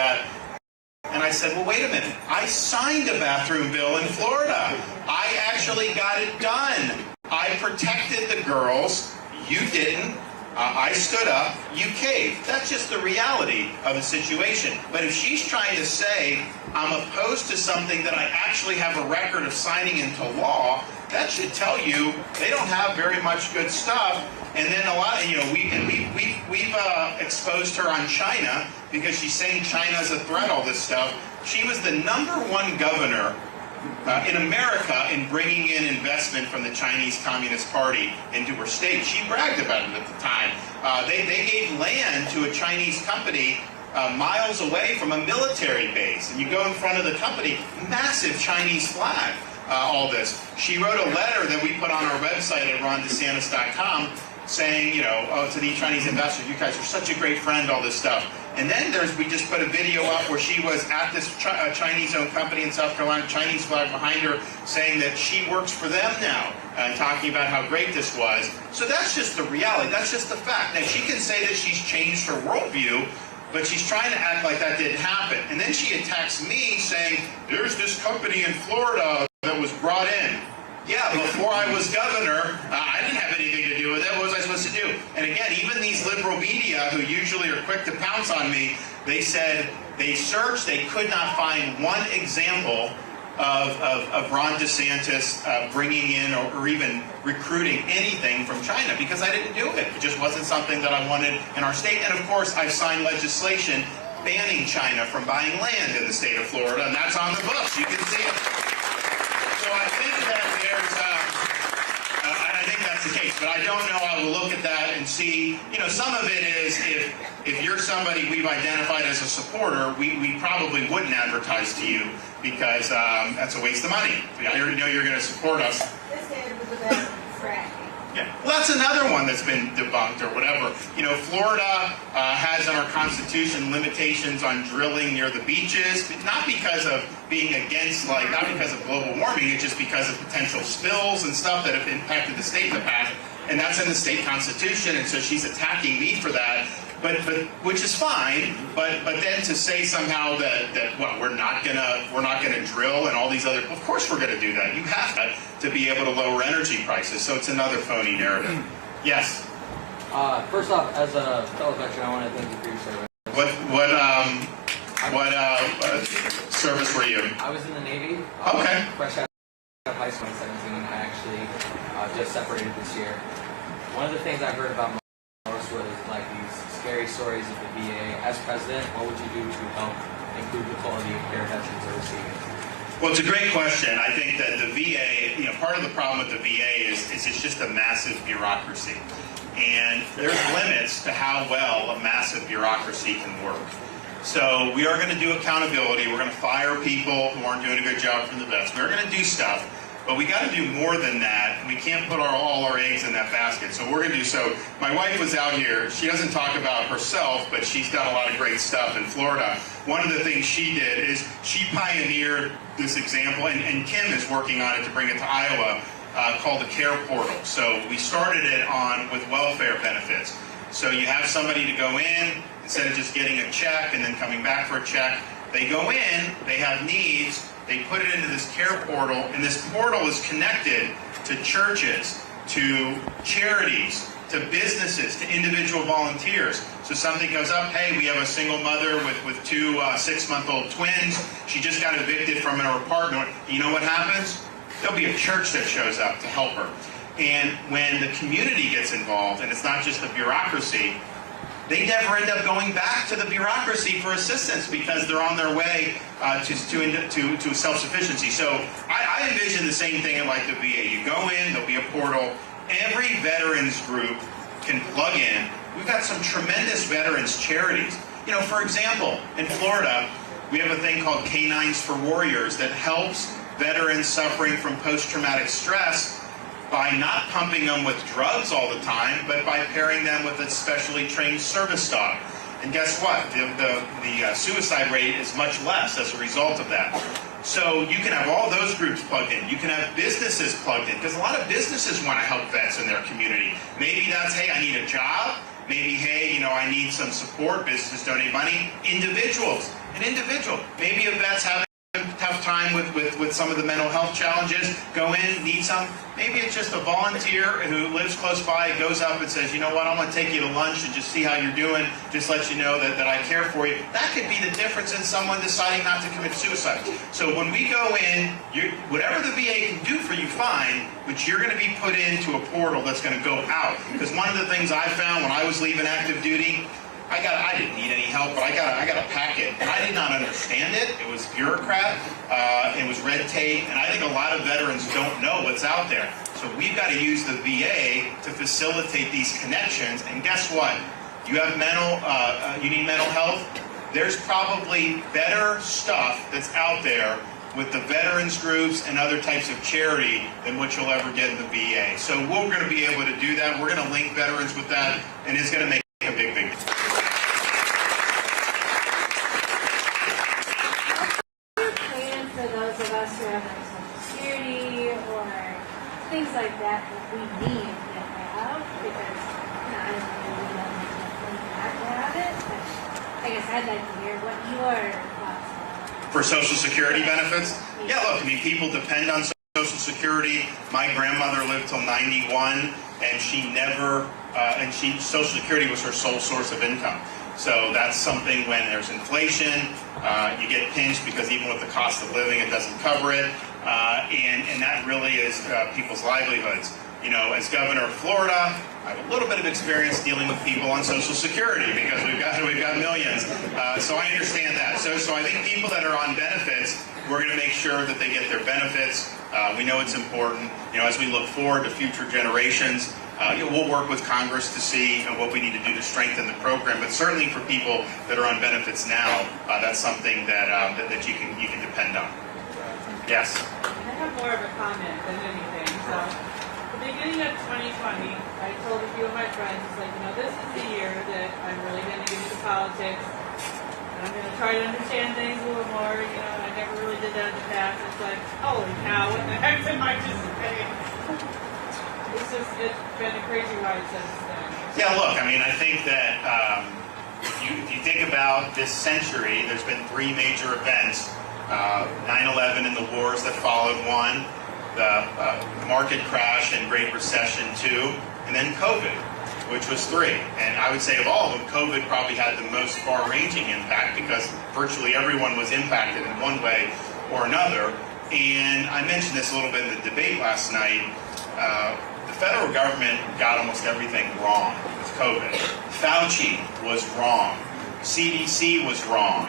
And I said, well, wait a minute. I signed a bathroom bill in Florida. I actually got it done. I protected the girls. You didn't. I stood up, you caved. That's just the reality of the situation. But if she's trying to say, I'm opposed to something that I actually have a record of signing into law, that should tell you they don't have very much good stuff. And then a lot of, we've exposed her on China because she's saying China's a threat, all this stuff. She was the #1 governor in America in bringing in investment from the Chinese Communist Party into her state. She bragged about it at the time. They gave land to a Chinese company miles away from a military base. And you go in front of the company, massive Chinese flag, all this. She wrote a letter that we put on our website at rondesantis.com saying, to the Chinese investors, you guys are such a great friend, all this stuff. And then we just put a video up where she was at this Chinese-owned company in South Carolina, Chinese flag behind her, saying that she works for them now, and talking about how great this was. So that's just the reality. That's just the fact. Now, she can say that she's changed her worldview, but she's trying to act like that didn't happen. And then she attacks me saying, there's this company in Florida that was brought in. Yeah, before I was governor, I didn't have anything to do with it. What was I supposed to do? And again, even these liberal media, who usually are quick to pounce on me, they said they searched, they could not find one example of Ron DeSantis bringing in or even recruiting anything from China, because I didn't do it. It just wasn't something that I wanted in our state. And of course, I've signed legislation banning China from buying land in the state of Florida, and that's on the books. You can see it. So I think that I think that's the case, but I don't know. I will look at that and see. Some of it is if you're somebody we've identified as a supporter, we probably wouldn't advertise to you because that's a waste of money. I already know you're going to support us. This ad was about fracking. Yeah, well, that's another one that's been debunked or whatever. Florida has in our Constitution limitations on drilling near the beaches, not because of being against, not because of global warming, it's just because of potential spills and stuff that have impacted the state in the past. And that's in the state constitution, and so she's attacking me for that. But which is fine. But then to say somehow that we're not gonna drill and all these other, of course we're gonna do that. You have to be able to lower energy prices. So it's another phony narrative. Yes. First off, as a fellow veteran, I want to thank you for your service. What service were you? I was in the Navy. Okay. Fresh out of high school in 2017. I actually just separated this year. One of the things I heard about most was these scary stories of the VA. As president, what would you do to help improve the quality of care veterans are receiving? Well, it's a great question. I think that the VA, part of the problem with the VA is it's just a massive bureaucracy. And there's limits to how well a massive bureaucracy can work. So we are going to do accountability. We're going to fire people who aren't doing a good job from the vets. We're going to do stuff. But we got to do more than that. We can't put all our eggs in that basket. So we're going to do so. My wife was out here. She doesn't talk about herself, but she's done a lot of great stuff in Florida. One of the things she did is she pioneered this example, and Kim is working on it to bring it to Iowa, called the Care Portal. So we started it with welfare benefits. So you have somebody to go in, instead of just getting a check and then coming back for a check, they go in, they have needs, they put it into this care portal, and this portal is connected to churches, to charities, to businesses, to individual volunteers. So something goes up, hey, we have a single mother with two 6-month-old twins. She just got evicted from her apartment. You know what happens? There'll be a church that shows up to help her. And when the community gets involved, and it's not just the bureaucracy, they never end up going back to the bureaucracy for assistance because they're on their way to self-sufficiency. So I envision the same thing like the VA. You go in, there'll be a portal. Every veterans group can plug in. We've got some tremendous veterans charities. For example, in Florida, we have a thing called Canines for Warriors that helps veterans suffering from post-traumatic stress by not pumping them with drugs all the time, but by pairing them with a specially trained service dog. And guess what? The suicide rate is much less as a result of that. So you can have all those groups plugged in. You can have businesses plugged in, because a lot of businesses want to help vets in their community. Maybe that's, hey, I need a job. Maybe, hey, I need some support. Businesses donate money. Individuals, an individual. Maybe a vet's having a tough time time with some of the mental health challenges, go in, need some. Maybe it's just a volunteer who lives close by, goes up and says, you know what, I'm going to take you to lunch and just see how you're doing, just let you know that I care for you. That could be the difference in someone deciding not to commit suicide. So when we go in, whatever the VA can do for you, fine, but you're going to be put into a portal that's going to go out. Because one of the things I found when I was leaving active duty, I didn't need any help, but I got a packet, and I did not understand it. It was bureaucrat, it was red tape, and I think a lot of veterans don't know what's out there. So we've got to use the VA to facilitate these connections. And guess what? You have you need mental health. There's probably better stuff that's out there with the veterans groups and other types of charity than what you'll ever get in the VA. So we're going to be able to do that. We're going to link veterans with that, and it's going to make a big difference. For those of us who have like Social Security or things like that we need to have, because not everybody doesn't have to have it. But I guess I'd like to hear what your thoughts are. For Social Security benefits? Yeah, look, I mean, people depend on Social Security. My grandmother lived till 91, and Social Security was her sole source of income. So that's something when there's inflation, you get pinched because even with the cost of living, it doesn't cover it. And that really is people's livelihoods. You know, as governor of Florida, I have a little bit of experience dealing with people on Social Security because we've got millions. So I understand that. So I think people that are on benefits, we're going to make sure that they get their benefits. We know it's important. You know, as we look forward to future generations, we'll work with Congress to see what we need to do to strengthen the program. But certainly for people that are on benefits now, that's something that you can depend on. Yes. I have more of a comment than anything. So, at the beginning of 2020, I told a few of my friends, it's like, this is the year that I'm really going to get into politics. And I'm going to try to understand things a little more. I never really did that in the past. It's like, holy cow, what the heck am I just saying? It's been a crazy ride since then. Yeah, look, I mean, I think that if you think about this century, there's been three major events. 9/11 and the wars that followed, one, the market crash and Great Recession, two, and then COVID, which was three. And I would say of all of them, COVID probably had the most far-ranging impact because virtually everyone was impacted in one way or another. And I mentioned this a little bit in the debate last night. The federal government got almost everything wrong with COVID. Fauci was wrong. CDC was wrong.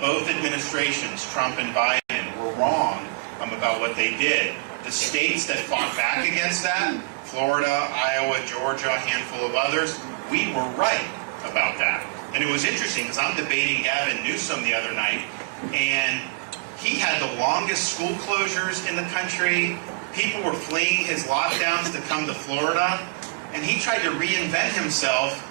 Both administrations, Trump and Biden, were wrong about what they did. The states that fought back against that, Florida, Iowa, Georgia, a handful of others, we were right about that. And it was interesting because I'm debating Gavin Newsom the other night, and he had the longest school closures in the country. People were fleeing his lockdowns to come to Florida, and he tried to reinvent himself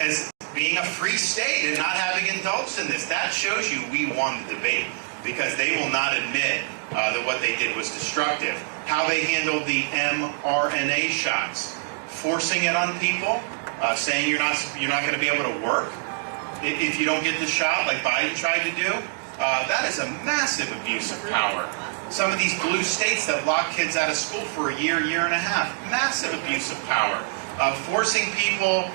as being a free state and not having indulged in this. That shows you we won the debate because they will not admit that what they did was destructive. How they handled the mRNA shots, forcing it on people, saying you're not going to be able to work if you don't get the shot, like Biden tried to do. That is a massive abuse of power. Some of these blue states that lock kids out of school for a year and a half, massive abuse of power. Forcing people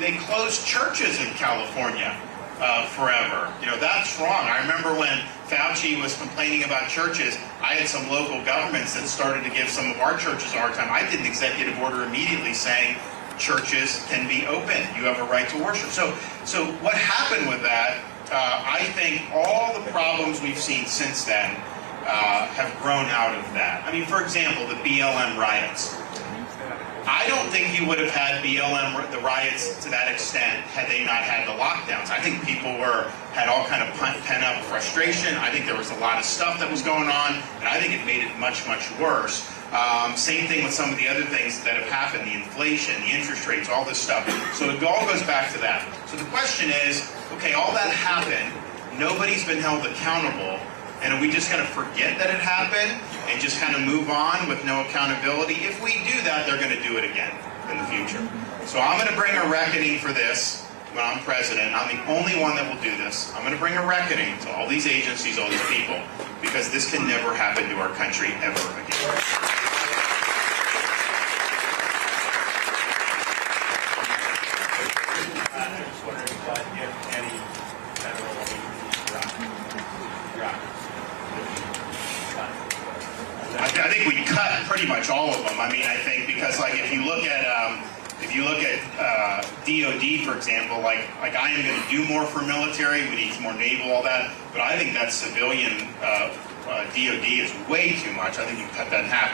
they closed churches in California forever. That's wrong. I remember when Fauci was complaining about churches, I had some local governments that started to give some of our churches a hard time. I did an executive order immediately saying churches can be open. You have a right to worship. So what happened with that, I think all the problems we've seen since then have grown out of that. I mean, for example, the BLM riots. I don't think you would have had the riots to that extent had they not had the lockdowns. I think people had all kind of pent-up frustration. I think there was a lot of stuff that was going on, and I think it made it much, much worse. Same thing with some of the other things that have happened, the inflation, the interest rates, all this stuff. So it all goes back to that. So the question is, okay, all that happened, nobody's been held accountable, and are we just going to forget that it happened and just kind of move on with no accountability? If we do that, they're going to do it again in the future. So I'm going to bring a reckoning for this when I'm president. I'm the only one that will do this. I'm going to bring a reckoning to all these agencies, all these people, because this can never happen to our country ever again. I just wondering if any federal I think we cut pretty much all of them. I mean, I think because like if you look at DOD, for example, like I am going to do more for military. We need more naval, all that. But I think that civilian DOD is way too much. I think you cut that in half.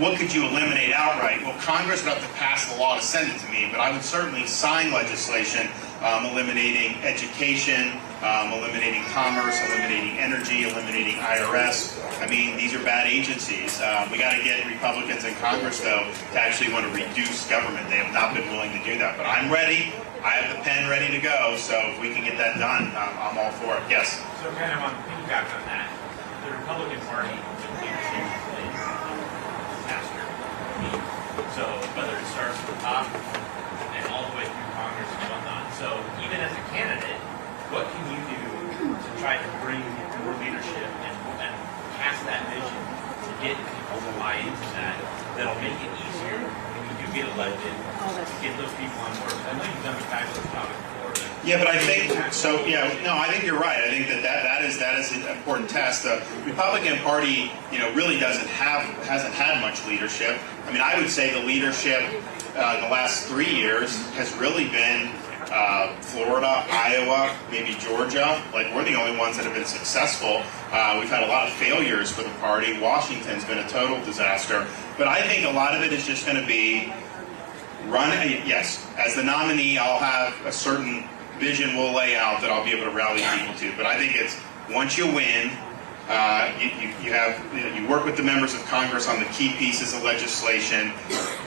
What could you eliminate outright? Well, Congress would have to pass the law to send it to me, but I would certainly sign legislation eliminating education, eliminating commerce, eliminating energy, eliminating IRS. I mean, these are bad agencies. We got to get Republicans in Congress, though, to actually want to reduce government. They have not been willing to do that. But I'm ready. I have the pen ready to go. So if we can get that done, I'm all for it. Yes? So kind of on piggyback on that, the Republican Party disaster. So whether it starts at the top and all the way through Congress and whatnot. So even as a candidate, what can you do to try to bring more leadership and cast that vision to get people to buy into that? That'll make it easier when you do get elected to get those people on board. I know you've done a fabulous job before. Yeah, but I think so. Yeah, no, I think you're right. I think that is an important test. The Republican Party, really hasn't had much leadership. I mean, I would say the leadership in the last 3 years has really been Florida, Iowa, maybe Georgia. Like, we're the only ones that have been successful. We've had a lot of failures for the party. Washington's been a total disaster. But I think a lot of it is just going to be yes, as the nominee, I'll have a certain vision we'll lay out that I'll be able to rally people to. But I think it's once you win, you work with the members of Congress on the key pieces of legislation.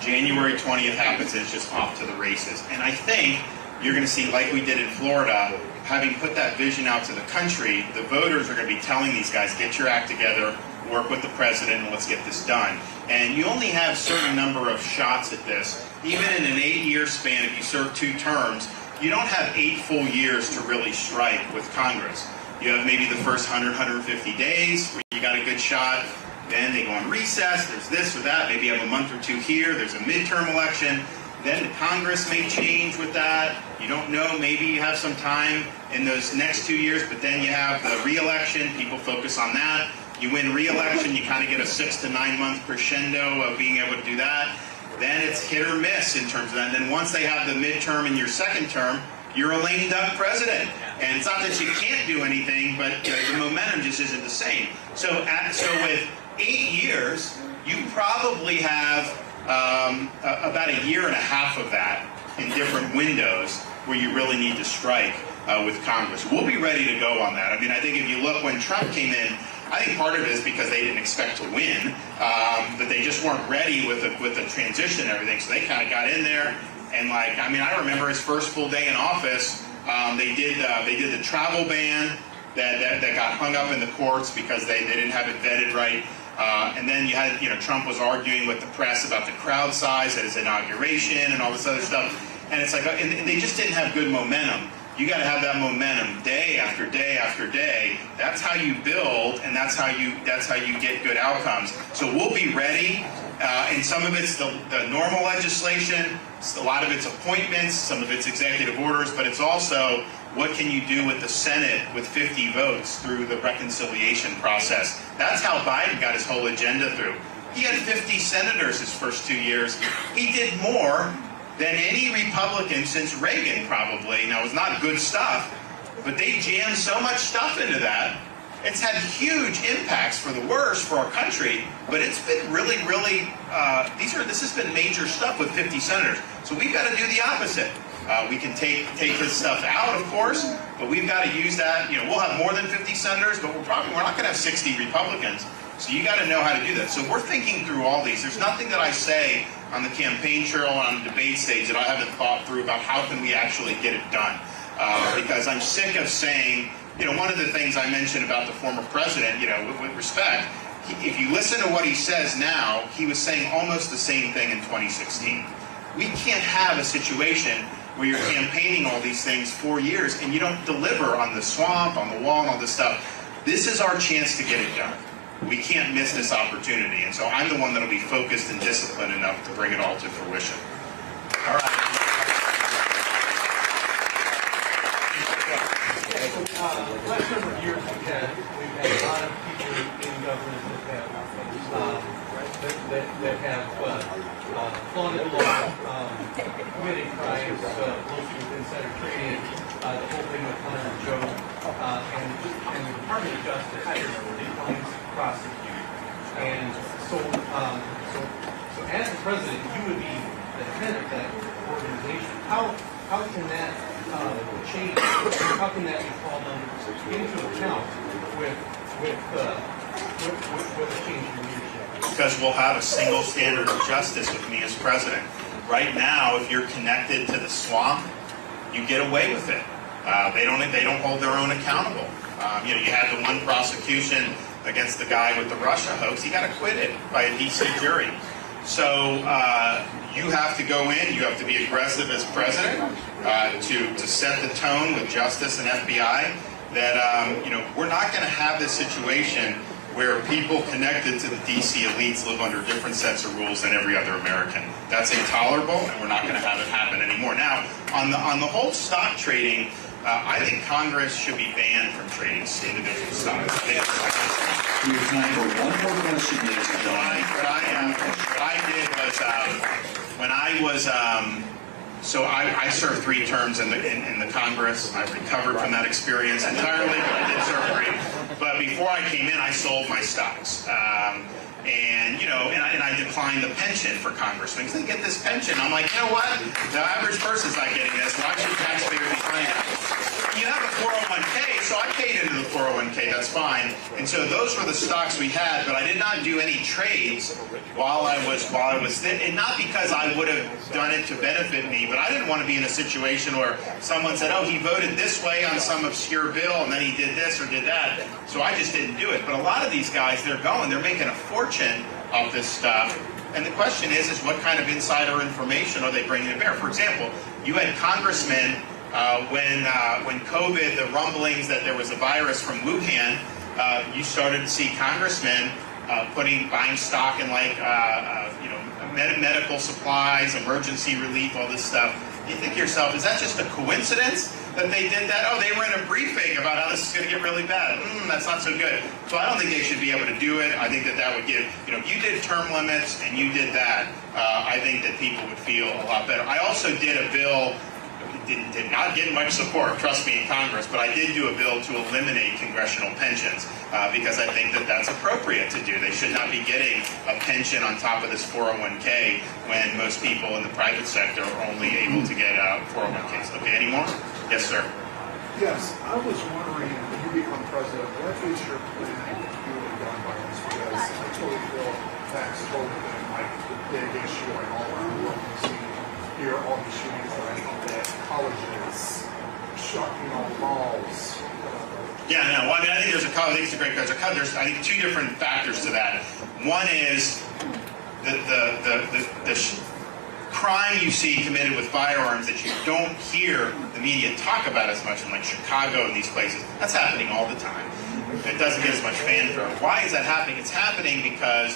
January 20th happens, and it's just off to the races. And I think you're going to see, like we did in Florida, having put that vision out to the country, the voters are going to be telling these guys, get your act together, work with the president, and let's get this done. And you only have a certain number of shots at this. Even in an 8-year span, if you serve 2 terms, you don't have 8 full years to really strike with Congress. You have maybe the first 100, 150 days where you got a good shot. Then they go on recess. There's this or that. Maybe you have a month or 2 here. There's a midterm election. Then the Congress may change with that. You don't know. Maybe you have some time in those next 2 years, but then you have the re-election. People focus on that. You win re-election, you kind of get a 6 to 9 month crescendo of being able to do that. Then it's hit or miss in terms of that. And then once they have the midterm in your second term, you're a lame duck president. And it's not that you can't do anything, but the momentum just isn't the same. So with 8 years, you probably have about a year and a half of that in different windows where you really need to strike with Congress. We'll be ready to go on that. I mean, I think if you look when Trump came in, I think part of it is because they didn't expect to win, that they just weren't ready with the transition and everything. So they kind of got in there, and I remember his first full day in office. They did the travel ban that got hung up in the courts because they didn't have it vetted right. And then you had Trump was arguing with the press about the crowd size at his inauguration and all this other stuff. And it's like, and they just didn't have good momentum. You got to have that momentum day after day after day. That's how you build, and that's how you get good outcomes. So we'll be ready. And some of it's the normal legislation. A lot of it's appointments. Some of it's executive orders. But it's also what can you do with the Senate with 50 votes through the reconciliation process. That's how Biden got his whole agenda through. He had 50 senators his first 2 years. He did more than any Republican since Reagan, probably. Now, it's not good stuff, but they jammed so much stuff into that. It's had huge impacts for the worse for our country, but it's been really, really, this has been major stuff with 50 senators. So we've got to do the opposite. We can take this stuff out, of course, but we've got to use that. We'll have more than 50 senators, but we're not going to have 60 Republicans. So you got to know how to do that. So we're thinking through all these. There's nothing that I say on the campaign trail and on the debate stage that I haven't thought through about how can we actually get it done. Because I'm sick of saying, one of the things I mentioned about the former president, with respect, if you listen to what he says now, he was saying almost the same thing in 2016. We can't have a situation where you're campaigning all these things 4 years and you don't deliver on the swamp, on the wall, and all this stuff. This is our chance to get it done. We can't miss this opportunity, and so I'm the one that'll be focused and disciplined enough to bring it all to fruition. All right. Last number of years we've had a lot of people in government that have flaunted the law, committing crimes, mostly with insider trading, the whole thing with Hunter and Joe, and the Department of Justice declines to prosecute. And so as the president, you would be the head of that organization. How can that change? How can that be called into account with a change in leadership? Because we'll have a single standard of justice with me as president. Right now, if you're connected to the swamp, you get away with it. They don't hold their own accountable. You had the one prosecution against the guy with the Russia hoax. He got acquitted by a D.C. jury. So you have to go in. You have to be aggressive as president to set the tone with justice and FBI. That we're not going to have this situation where people connected to the DC elites live under different sets of rules than every other American. That's intolerable, and we're not going to have it happen anymore. Now, on the whole stock trading, I think Congress should be banned from trading individual stocks. We have time for one more question, ladies and gentlemen. What I did was when I was so I served 3 terms in the Congress. I recovered from that experience entirely, but I did serve 3. But before I came in, I sold my stocks. And I declined the pension for congressmen because they get this pension. I'm like, you know what? The average person's not getting this. Why should taxpayers be paying it? You have a 401k, so I paid into the 401k. That's fine. And so those were the stocks we had, but I did not do any trades while I was and not because I would have done it to benefit me, but I didn't want to be in a situation where someone said, oh, he voted this way on some obscure bill, and then he did this or did that. So I just didn't do it. But a lot of these guys, they're making a fortune of this stuff. And the question is what kind of insider information are they bringing to bear? For example, you had congressmen when COVID, the rumblings that there was a virus from Wuhan, you started to see congressmen buying stock in medical supplies, emergency relief, all this stuff. You think to yourself, is that just a coincidence that they did that? Oh, they were in a briefing about how this is going to get really bad. That's not so good. So I don't think they should be able to do it. I think that would give, if you did term limits and you did that, I think that people would feel a lot better. I also did a bill, did not get much support, trust me, in Congress, but I did do a bill to eliminate congressional pensions because I think that that's appropriate to do. They should not be getting a pension on top of this 401k when most people in the private sector are only able to get 401ks. Okay, any more? Yes, sir. Yes, I was wondering, when you become president, what is your plan to do with gun violence? Because I totally feel that's totally been like the big issue in all around the world. We see here all these shootings at colleges, shocking all malls. Yeah, no. Well, I think there's it's a great question. There's, I think, 2 different factors to that. One is the crime you see committed with firearms that you don't hear the media talk about as much in like Chicago and these places. That's happening all the time. It doesn't get as much fanfare. Why is that happening? It's happening because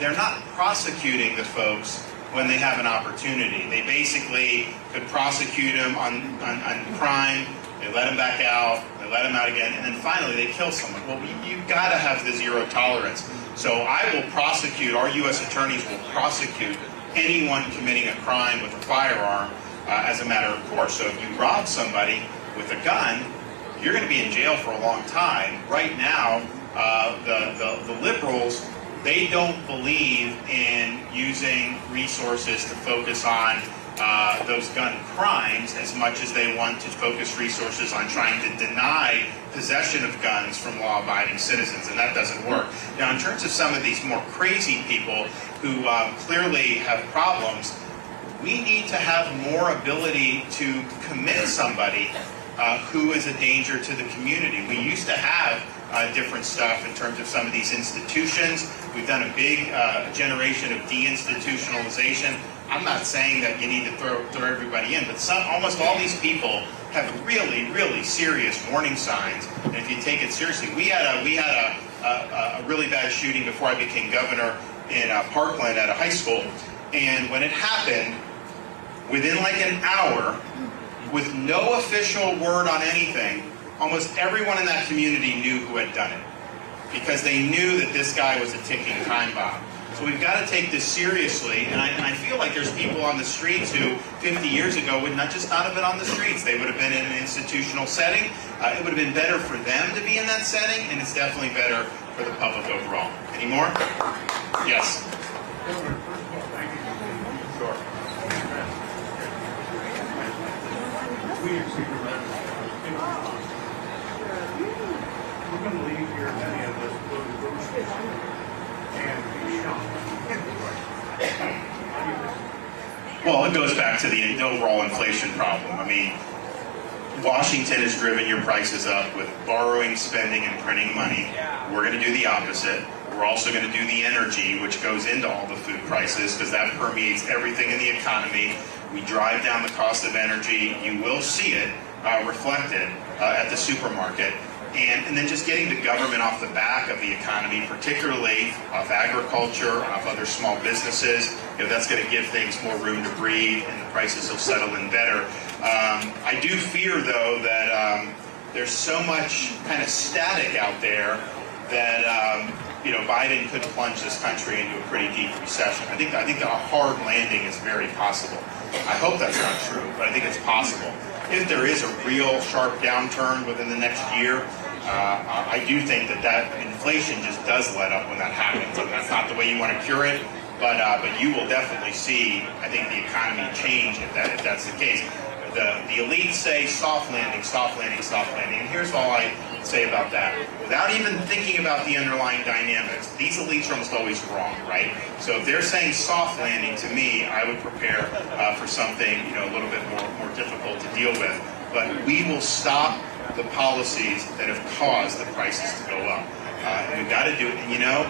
they're not prosecuting the folks when they have an opportunity. They basically could prosecute them on crime, they let them back out, they let them out again, and then finally they kill someone. Well, you've got to have the zero tolerance. So I will prosecute, our U.S. attorneys will prosecute anyone committing a crime with a firearm as a matter of course. So if you rob somebody with a gun, you're going to be in jail for a long time. Right now, the liberals, they don't believe in using resources to focus on those gun crimes as much as they want to focus resources on trying to deny possession of guns from law-abiding citizens, and that doesn't work. Now, in terms of some of these more crazy people who clearly have problems, we need to have more ability to commit somebody who is a danger to the community. We used to have different stuff in terms of some of these institutions. We've done a big generation of deinstitutionalization. I'm not saying that you need to throw everybody in, but almost all these people have really, really serious warning signs. And if you take it seriously, we had a really bad shooting before I became governor in Parkland at a high school. And when it happened, within like an hour, with no official word on anything, almost everyone in that community knew who had done it, because they knew that this guy was a ticking time bomb. So we've got to take this seriously, and I feel like there's people on the streets who 50 years ago would not have been on the streets. They would have been in an institutional setting. It would have been better for them to be in that setting, and it's definitely better for the public overall. Any more? Yes. Sure. We're going to leave here, many of us, go to the grocery store and be shocked. Well, it goes back to the overall inflation problem. I mean, Washington has driven your prices up with borrowing, spending, and printing money. We're going to do the opposite. We're also going to do the energy, which goes into all the food prices, because that permeates everything in the economy. We drive down the cost of energy. You will see it reflected at the supermarket. And then just getting the government off the back of the economy, particularly of agriculture, of other small businesses, that's going to give things more room to breathe, and the prices will settle in better. I do fear, though, that there's so much kind of static out there that Biden could plunge this country into a pretty deep recession. I think a hard landing is very possible. I hope that's not true, but I think it's possible. If there is a real sharp downturn within the next year, I do think that inflation just does let up when that happens. I mean, that's not the way you want to cure it, but you will definitely see, I think, the economy change if that's the case. The elites say soft landing, soft landing, soft landing, and here's all I say about that. Without even thinking about the underlying dynamics, these elites are almost always wrong, right? So if they're saying soft landing, to me, I would prepare for something a little bit more difficult to deal with. But we will stop the policies that have caused the prices to go up. And we've got to do it. And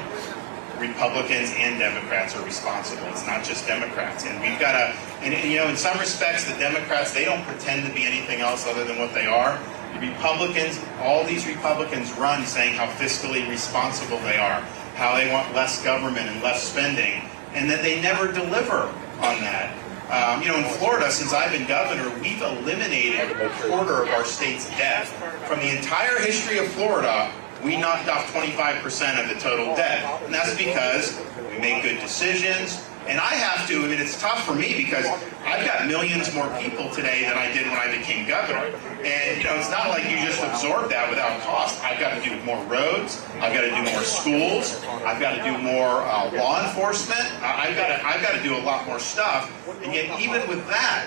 Republicans and Democrats are responsible. It's not just Democrats. And we've got to, and in some respects, the Democrats, they don't pretend to be anything else other than what they are. The Republicans, all these Republicans run saying how fiscally responsible they are, how they want less government and less spending, and that they never deliver on that. In Florida, since I've been governor, we've eliminated a quarter of our state's debt. From the entire history of Florida, we knocked off 25% of the total debt. And that's because we make good decisions. And I have to, it's tough for me because I've got millions more people today than I did when I became governor. And, it's not like you just absorb that without cost. I've got to do more roads. I've got to do more schools. I've got to do more law enforcement. I've got to do a lot more stuff. And yet, even with that,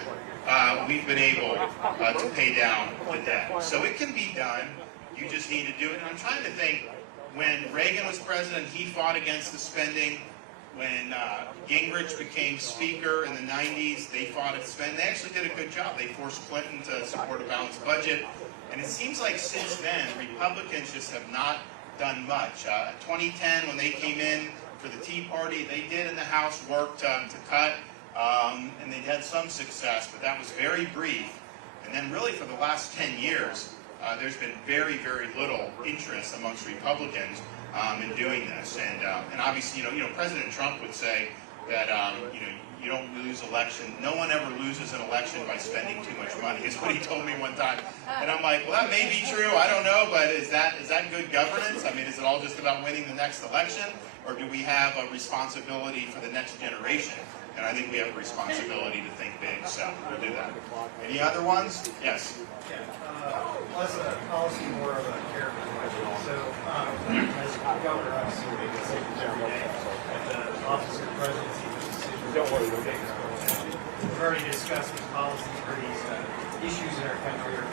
we've been able to pay down the debt. So it can be done. You just need to do it. And I'm trying to think, when Reagan was president, he fought against the spending. When Gingrich became speaker in the 90s, they fought at spend. They actually did a good job. They forced Clinton to support a balanced budget. And it seems like since then, Republicans just have not done much. 2010, when they came in for the Tea Party, they did in the House work to cut, and they had some success, but that was very brief. And then really for the last 10 years, there's been very, very little interest amongst Republicans in doing this. And obviously, President Trump would say that, you don't lose election. No one ever loses an election by spending too much money, is what he told me one time. And I'm like, well, that may be true. I don't know, but is that good governance? I mean, is it all just about winning the next election? Or do we have a responsibility for the next generation? And I think we have a responsibility to think big, so we'll do that. Any other ones? Yes. Less a policy, more of a character question. So, as governor, obviously, we make decisions every day. At the office of the presidency, those decisions are big. We've already discussed these policies for these issues in our country are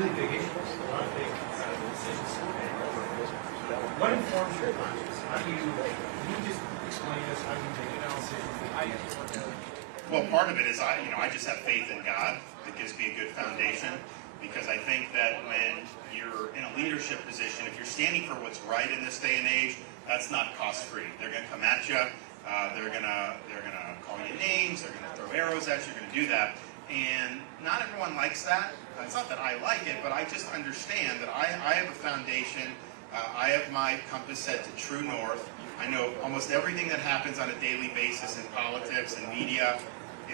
really big issues. A lot of big decisions to make. What informs your conscience? How do you, can you just explain this? How do you make analysis? Well, part of it is I just have faith in God that gives me a good foundation, because I think that when you're in a leadership position, if you're standing for what's right in this day and age, that's not cost-free. They're going to come at you. They're gonna call you names. They're going to throw arrows at you. They're going to do that, and not everyone likes that. It's not that I like it, but I just understand that I have a foundation. I have my compass set to true north. I know almost everything that happens on a daily basis in politics and media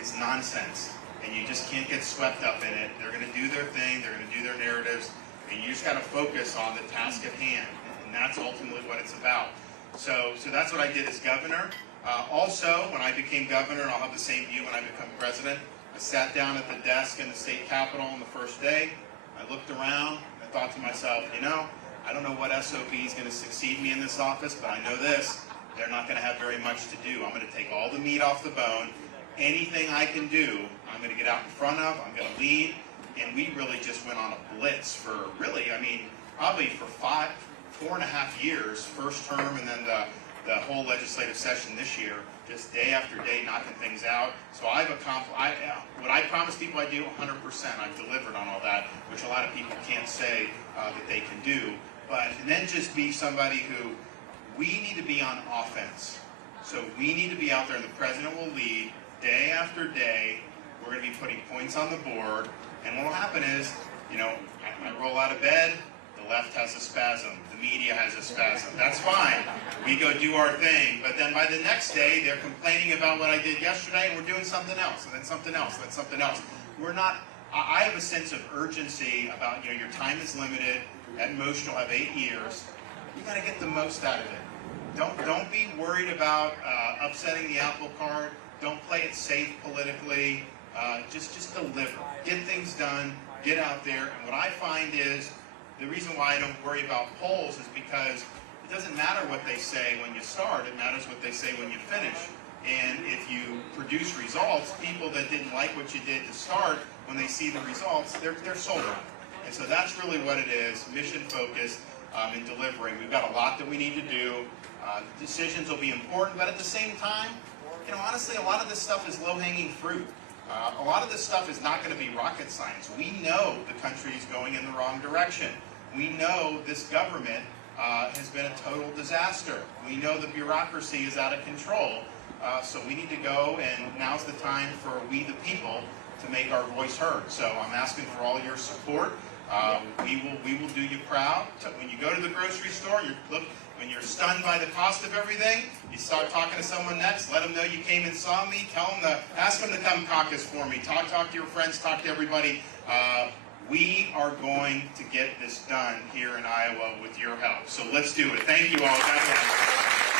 is nonsense, and you just can't get swept up in it. They're going to do their thing, they're going to do their narratives, and you just got to focus on the task at hand, and that's ultimately what it's about. So that's what I did as governor. Also, when I became governor, and I'll have the same view when I become president, I sat down at the desk in the state capitol on the first day. I looked around, I thought to myself, I don't know what SOB is going to succeed me in this office, but I know this, they're not going to have very much to do. I'm going to take all the meat off the bone. Anything I can do, I'm going to get out in front of, I'm going to lead. And we really just went on a blitz for probably for 4.5 years, first term, and then the whole legislative session this year, just day after day knocking things out. So I've accomplished, what I promised people I do, 100%. I've delivered on all that, which a lot of people can't say that they can do. And then just be somebody who, we need to be on offense. So we need to be out there, and the president will lead day after day. We're going to be putting points on the board, and what will happen is, I roll out of bed, the left has a spasm, the media has a spasm. That's fine. We go do our thing, but then by the next day, they're complaining about what I did yesterday, and we're doing something else, and then something else, and then something else. I have a sense of urgency about, your time is limited. At most, you'll have 8 years. You got to get the most out of it. Don't be worried about upsetting the apple cart. Don't play it safe politically. Just deliver. Get things done. Get out there. And what I find is, the reason why I don't worry about polls is because it doesn't matter what they say when you start. It matters what they say when you finish. And if you produce results, people that didn't like what you did to start, when they see the results, they're sold on it. And so that's really what it is, mission focused in delivering. We've got a lot that we need to do. Decisions will be important, but at the same time, honestly, a lot of this stuff is low-hanging fruit. A lot of this stuff is not going to be rocket science. We know the country is going in the wrong direction. We know this government has been a total disaster. We know the bureaucracy is out of control. So we need to go, and now's the time for we the people to make our voice heard. So I'm asking for all your support. We will do you proud. When you go to the grocery store, when you're stunned by the cost of everything, you start talking to someone next, let them know you came and saw me, ask them to come caucus for me, talk to your friends, talk to everybody. We are going to get this done here in Iowa with your help. So let's do it. Thank you all. God bless.